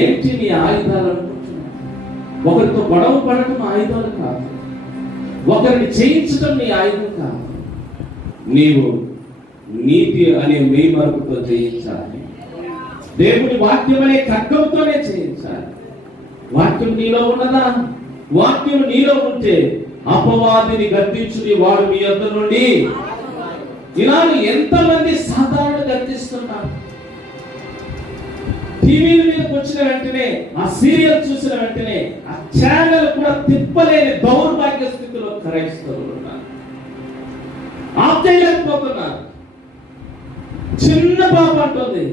ఏంటి నీ ఆయుధాలు అనుకుంటున్నావు? ఒకరితో గొడవ పడటం ఆయుధాలు కాదు, ఒకరిని చేయించడం నీ ఆయుధం కాదు. నీవు నీతి అనే మేమరుపుతో జయించాలి. దేవుని వాక్యం అనే ఖడ్గంతోనే చేయించాలి. వాక్యం నీలో ఉన్నదా? వాక్యం నీలో ఉంటే అపవాదిని గద్దించుని వాడు మీ యొద్ద నుండి. ఈనాడు ఎంతమంది సాధారణ గద్దిస్తున్నారు. టీవీల మీదకి వచ్చిన వెంటనే, ఆ సీరియల్ చూసిన వెంటనే ఆ ఛానల్ కూడా తిప్పలేని దౌర్భాగ్య స్థితిలో క్రైస్తవులు ఉన్నారు. ఆపేయలేకపోతున్నారు. చిన్న పాప అంటుంది,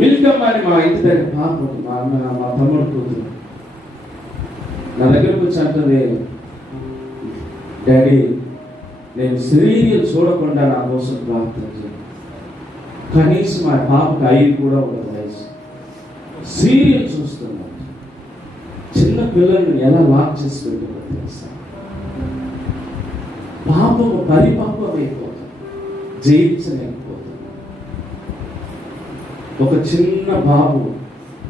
మిల్కమ్మ అని మా ఇంటి దగ్గర పాప, మా తమ్ముడు కూతురు నా దగ్గరకు వచ్చి అంటుంది, డాడీ నేను సీరియల్ చూడకుండా నా కోసం ప్రార్థన చేయండి. కనీసం మా పాపకి 5 కూడా ఉండదు వయసు, సీరియల్ చూస్తున్నాను. చిన్న పిల్లల్ని ఎలా లాక్ చేసి పెట్టారో తెలుసా? పాపము పరిపాపం అయిపోతుంది, జయించలేకపోతుంది. ఒక చిన్న బాబు,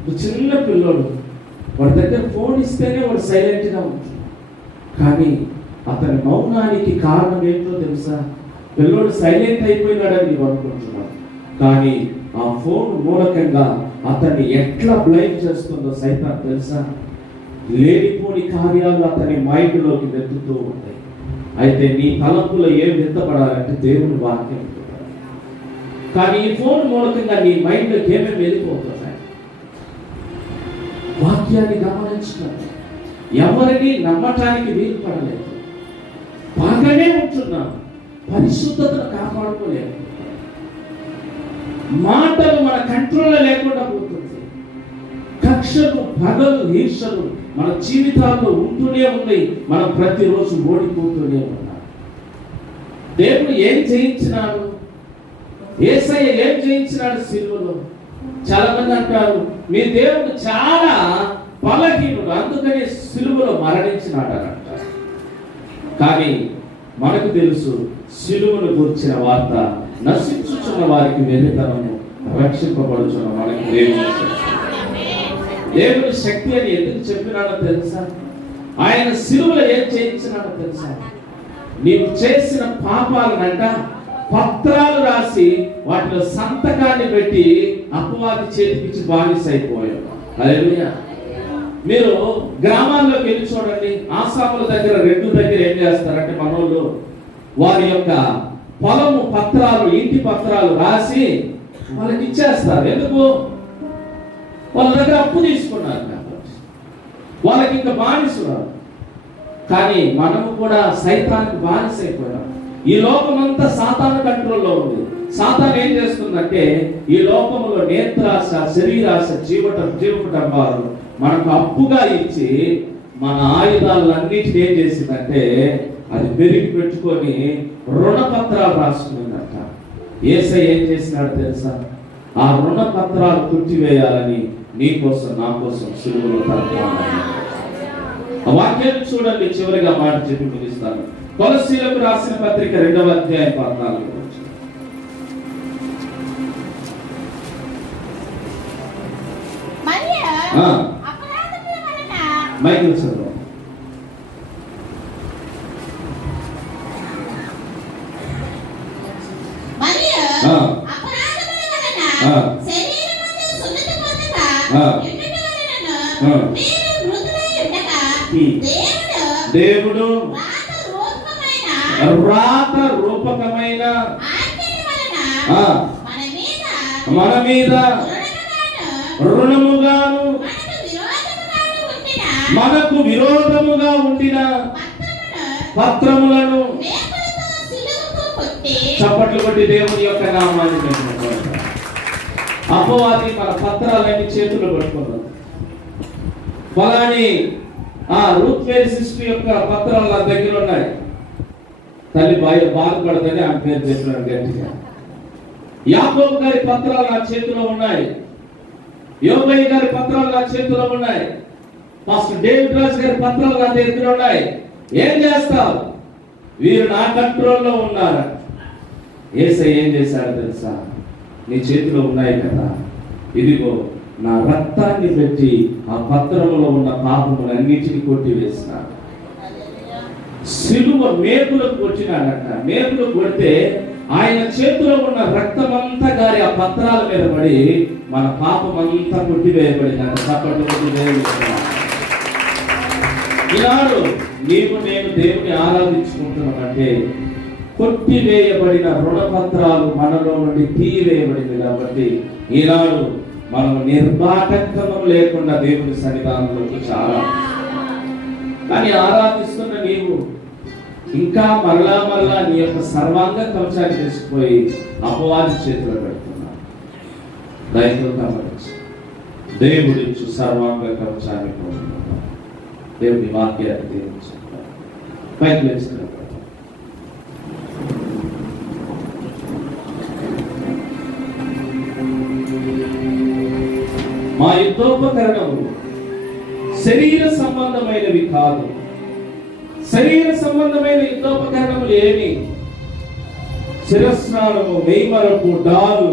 ఒక చిన్న పిల్లడు, వాడి దగ్గర ఫోన్ ఇస్తేనే వాడు సైలెంట్గా ఉంటుంది. కానీ అతని మౌనానికి కారణం ఏంటో తెలుసా? పిల్లోడు సైలెంట్ అయిపోయినాడని నీవు అనుకుంటున్నావు, కానీ ఆ ఫోన్ మూలకంగా అతన్ని ఎట్లా బ్లైండ్ చేస్తుందో సైతాన్ తెలుసా? లేనిపోని కార్యాలు అతని మైండ్లోకి వెతుకుతూ ఉంటాయి. అయితే నీ తలంపులో ఏం విత్తపడాలంటే దేవుని వాక్యం. కానీ ఈ ఫోన్ మూలకంగా నీ మైండ్లోకి ఏమేమి వెళ్ళిపోతున్నాయి? వాక్యాన్ని గమనించుకోండి. ఎవరిని నమ్మటానికి వీలు పడలేదు. బాగానే ఉంటున్నాం, పరిశుద్ధతను కాపాడుకోలేదు. మాటలు మన కంట్రోల్లో లేకుండా పోతుంది. కక్షలు, పగలు, ఈర్షలు మన జీవితాల్లో ఉంటూనే ఉన్నాయి. మనం ప్రతిరోజు ఓడిపోతూనే ఉన్నాం. దేవుడు ఏం చేయించినాడు? యేసయ్య ఏం చేయించినాడు సిలువలో? చాలా మంది అంటారు, మీ దేవుడు చాలా బలహీనుడు, అందుకని సిలువలో మరణించినాడు అని అంటారు. కానీ మనకు తెలుసు, సిలువను గురించిన వార్త నశించుచున్న వారికి వెర్రితనము, రక్షింపబడుచున్న మనకి దేవుని శక్తి అని ఎందుకు చెప్పినాడో తెలుసా? ఆయన సిలువలో ఏం చేయించినాడో తెలుసా? నీవు చేసిన పాపాలనంట పత్రాలు రాసి వాటిలో సంతకాన్ని పెట్టి అపవాది చేతికిచ్చి బానిసైపోయాడు. హల్లెలూయా. మీరు గ్రామాల్లోకి వెళ్ళి చూడండి, ఆసాముల దగ్గర, రెడ్డు దగ్గర ఏం చేస్తారంటే మనోళ్ళు వారి యొక్క పొలము పత్రాలు, ఇంటి పత్రాలు రాసి వాళ్ళకి ఇచ్చేస్తారు. ఎందుకు? వాళ్ళ దగ్గర అప్పు తీసుకున్నారు కాబట్టి. వాళ్ళకి ఇంకా బానిసలు. కానీ మనము కూడా సైతానికి బానిస అయిపోయినాం. ఈ లోకమంతా సాతాను కంట్రోల్లో ఉంది. సాతాను ఏం చేస్తుందంటే ఈ లోకంలో నేత్రాశ, శరీరాశ, జీవపటంబాలు మనకు అప్పుగా ఇచ్చి మన ఆయుధాలన్నిటిని ఏం చేసిందంటే అది పెరిగి పెట్టుకొని రుణపత్రాలు రాసుకున్నదట. యేసయ్య ఏం చేసినాడు తెలుసా? ఆ రుణపత్రాలు కొట్టివేయాలని నీకోసం నా కోసం సిలువలో తలపోయాడు. ఆ వాక్యాన్ని చూడండి, చివరిగా మాట చెప్పి ముగిస్తాను. కొలస్సీలకు రాసిన పత్రిక 2వ అధ్యాయం 14. మైకిల్ చదువు. దేవుడు రాత రూపకమైన మన మీద రుణముగాను మనకు విరోధముగా ఉండిన పత్రములను చప్పట్లు కొట్టి దేవుని యొక్క నామాన్ని పెట్టుకుంటారు. అపవాది మన పత్రాలన్నీ చేతులు పట్టుకున్నాడు. ఫలాని రూత్ మేరీ సిస్టర్ యొక్క పత్రాలు నా దగ్గర ఉన్నాయి. తల్లి బాధపడదని ఆమె పేరు చెప్పినాడు గట్టిగా. యాకోబు గారి పత్రాలు నా చేతిలో ఉన్నాయి. యోబయ్య గారి పత్రాలు నా చేతిలో ఉన్నాయి. పాస్టర్ డేవిడ్ రాజ్ గారి పత్రాలు నా దగ్గర ఉన్నాయి. ఏం చేస్తావు? వీరు నా కంట్రోల్లో ఉన్నారు. యేసయ్య ఏం చేశాడు తెలుసా? నీ చేతిలో ఉన్నాయి కదా, ఇదిగో నా రక్తాన్ని పెట్టి ఆ పత్రములో ఉన్న పాపములన్నిటిని కొట్టివేసినాడు. సిలువ మేకులకు కొట్టినాడట. మేకులు కొడితే ఆయన చేతిలో ఉన్న రక్తమంతా గారి ఆ పత్రాల మీద పడి మన పాపమంతా కొట్టివేయబడిందంట. చప్పట్లు కొట్టి ఈనాడు నీవు నేను దేవుని ఆరాధించుకుంటున్నామంటే కొట్టివేయబడిన రుణపత్రాలు మనలో నుండి తీయవేయబడింది. కాబట్టి ఈనాడు మనం నిర్బాటకము లేకుండా దేవుని సన్నిధానంలోకి చాలా. కానీ ఆరాధిస్తున్న నీవు ఇంకా మరలా నీ యొక్క సర్వాంగ కవచాన్ని తీసుకుపోయి అపవాది చేతిలో పెడుతున్నావు. దయతో గమనించి దేవుడిచ్చు సర్వాంగ కవచాన్ని పొందుతున్నావు. దేవుని వాక్యాన్ని దీవించుకుంటారు. పైకి లేచుకుంటారు. మా యుద్ధోపకరణములు శరీర సంబంధమైనవి కాదు. శరీర సంబంధమైన యుద్ధోపకరణములు ఏమి? శిరస్నానము, మెయిమరపు, డాలు,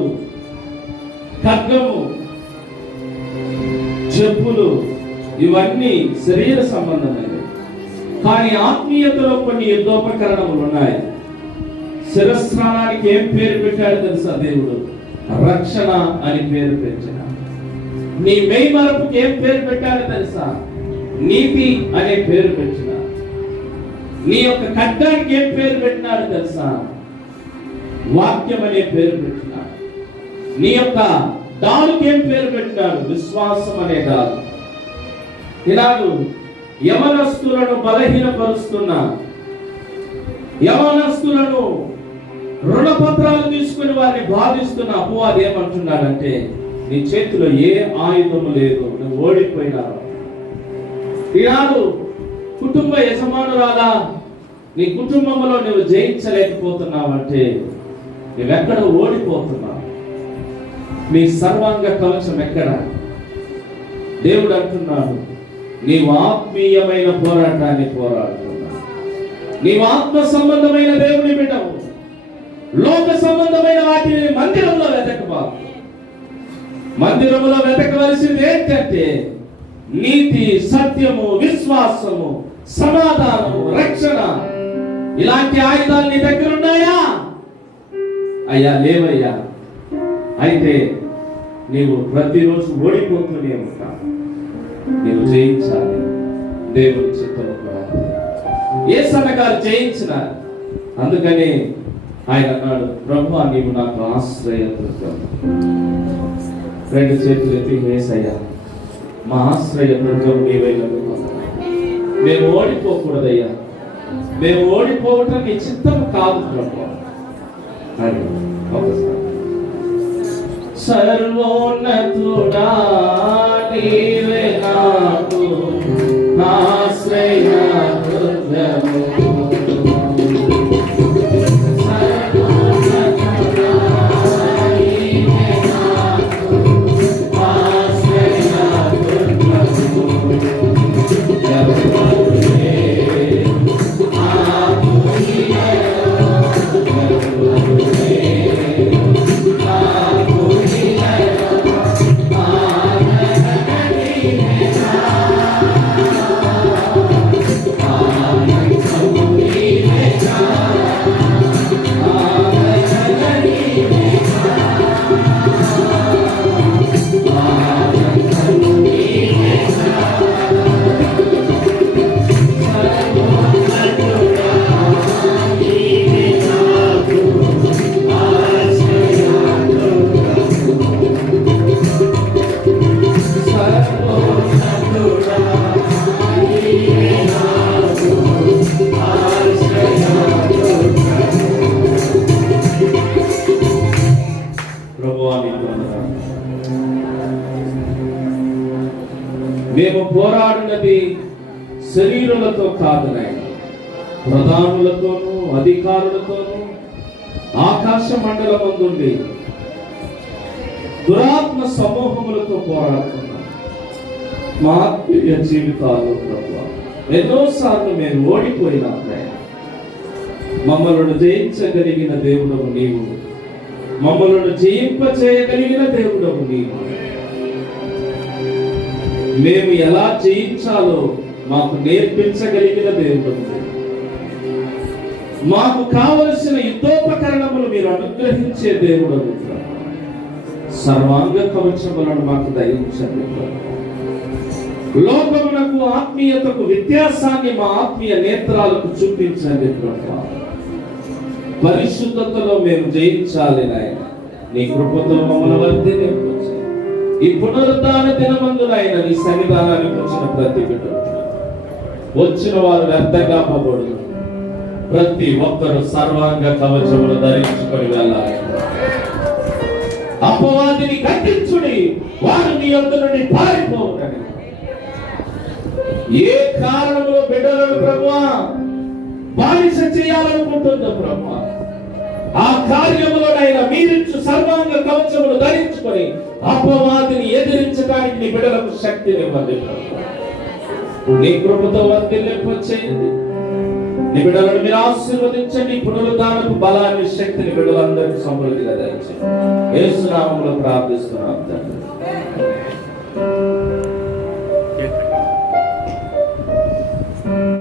ఖడ్గము, చెప్పులు, ఇవన్నీ శరీర సంబంధమైనవి. కానీ ఆత్మీయతలో కొన్ని యుద్ధోపకరణములు ఉన్నాయి. శిరస్నానానికి ఏం పేరు పెట్టాడు తెలుసా? దేవుడు రక్షణ అని పేరు పెట్టాడు. నీ మెయిమరపుకి ఏం పేరు పెట్టాడు తెలుసా? నీతి అనే పేరు పెట్టిన. నీ యొక్క ఖడ్గానికి ఏం పేరు పెట్టినాడు తెలుసా? వాక్యం అనే పేరు పెట్టినాడు. నీ యొక్క డాలుకి ఏం పేరు పెట్టినాడు? విశ్వాసం అనే డాలు. ఇలాగూ యవనస్తులను బలహీనపరుస్తున్న, యవనస్తులను రుణపత్రాలు తీసుకుని వారిని బాధిస్తున్న అపవాది ఏమంటున్నాడంటే నీ చేతిలో ఏ ఆయుధము లేదు, నువ్వు ఓడిపోయినావు. ఈనాడు కుటుంబ యజమానురాలా నీ కుటుంబంలో నువ్వు జయించలేకపోతున్నావంటే నువ్వెక్కడ ఓడిపోతున్నావు. నీ సర్వాంగ కవచం ఎక్కడ? దేవుడు అంటున్నాడు, నీవు ఆత్మీయమైన పోరాటాన్ని పోరాడుతున్నావు. నీవు ఆత్మ సంబంధమైన దేవుని బిడ్డవు. లోక సంబంధమైన వాటిని మందిరంలో వెతకబాకు. మందిరములో వెతకవలసింది ఏంటంటే నీతి, సత్యము, విశ్వాసము, సమాధానము, రక్షణ. ఇలాంటి ఆయుధాలు నీ దగ్గర ఉన్నాయా? అయ్యా లేవయ్యా. అయితే నీవు ప్రతిరోజు ఓడిపోతూనే ఉంటావు. నీవు జయించాలి. దేవుని చిత్తము కూడా యేసన్న గారు జయించినారు. అందుకని ఆయన అన్నాడు, ప్రభువా నీవు నాకు ఆశ్రయదుర్గం. రెండు చేతులు ఎత్తి యేసయ్యా మా ఆశ్రయ దుర్గం నీవైనందుకు మేము ఓడిపోకూడదయ్యా, మేము ఓడిపోవటం నీ చిత్తం కాదు ప్రభు అని ఒకసారి. సర్వోన్నతుడా నీవే నాకు ఆశ్రయ దుర్గము, మేము పోరాడినది శరీరులతో కాదు నాయన, ప్రధానులతోనూ అధికారులతోనూ ఆకాశ మండలమందుండి దురాత్మ సమూహములతో పోరాడుతున్నాం. మా ఆత్మీయ జీవితాలు ప్రభువా ఎన్నోసార్లు మేము ఓడిపోయినాం నాయన. మమ్మలను జయించగలిగిన దేవుడవు నీవు, మమ్మలను జయింపచేయగలిగిన దేవుడవు నీవు. మేము ఎలా జయించాలో మాకు నేర్పించగలిగిన దేవుడు, మాకు కావలసిన యుద్ధోపకరణములు మీరు అనుగ్రహించే దేవుడు. సర్వాంగ కవచములను మాకు దయించండి. లోకమునకు ఆత్మీయతకు వ్యత్యాసాన్ని మా ఆత్మీయ నేత్రాలకు చూపించండి. పరిశుద్ధతలో మేము జయించాలి నాయన. నీ కృపతో మమ్మల్ని వర్ధిల్లించండి. ఈ పునరుద్ధాన దినమందునైన నీ సన్నిధానానికి వచ్చిన ప్రతి బిడ్డ, వచ్చిన వారు వ్యర్థంగా పోకూడదు. ప్రతి ఒక్కరు సర్వాంగ కవచములు ధరించుకొని వెళ్ళాలి. అపవాదిని ఖండించుడి, వారు నీ యొద్ద నుండి పారిపోవునని. ఏ కారణంలో బిడ్డలను ప్రభువా బానిస చేయాలనుకుంటుందో ప్రభువా, ఆ కార్యములోనైనా మీరిచ్చు సర్వాంగ కవచములు ధరించుకొని అపవాదిని ఎదిరించడానికి నీ బిడ్డలకు శక్తినివ్వండి. నీ కృపతో వర్ధిల్లింపచేయండి. నీ బిడ్డలను మీరు ఆశీర్వదించండి. పునరుద్ధానపు బలాన్ని, శక్తిని బిడ్డలందరికీ సమృద్ధిగా దయచేయండి. యేసు నామములో ప్రార్థిస్తున్నాం తండ్రి.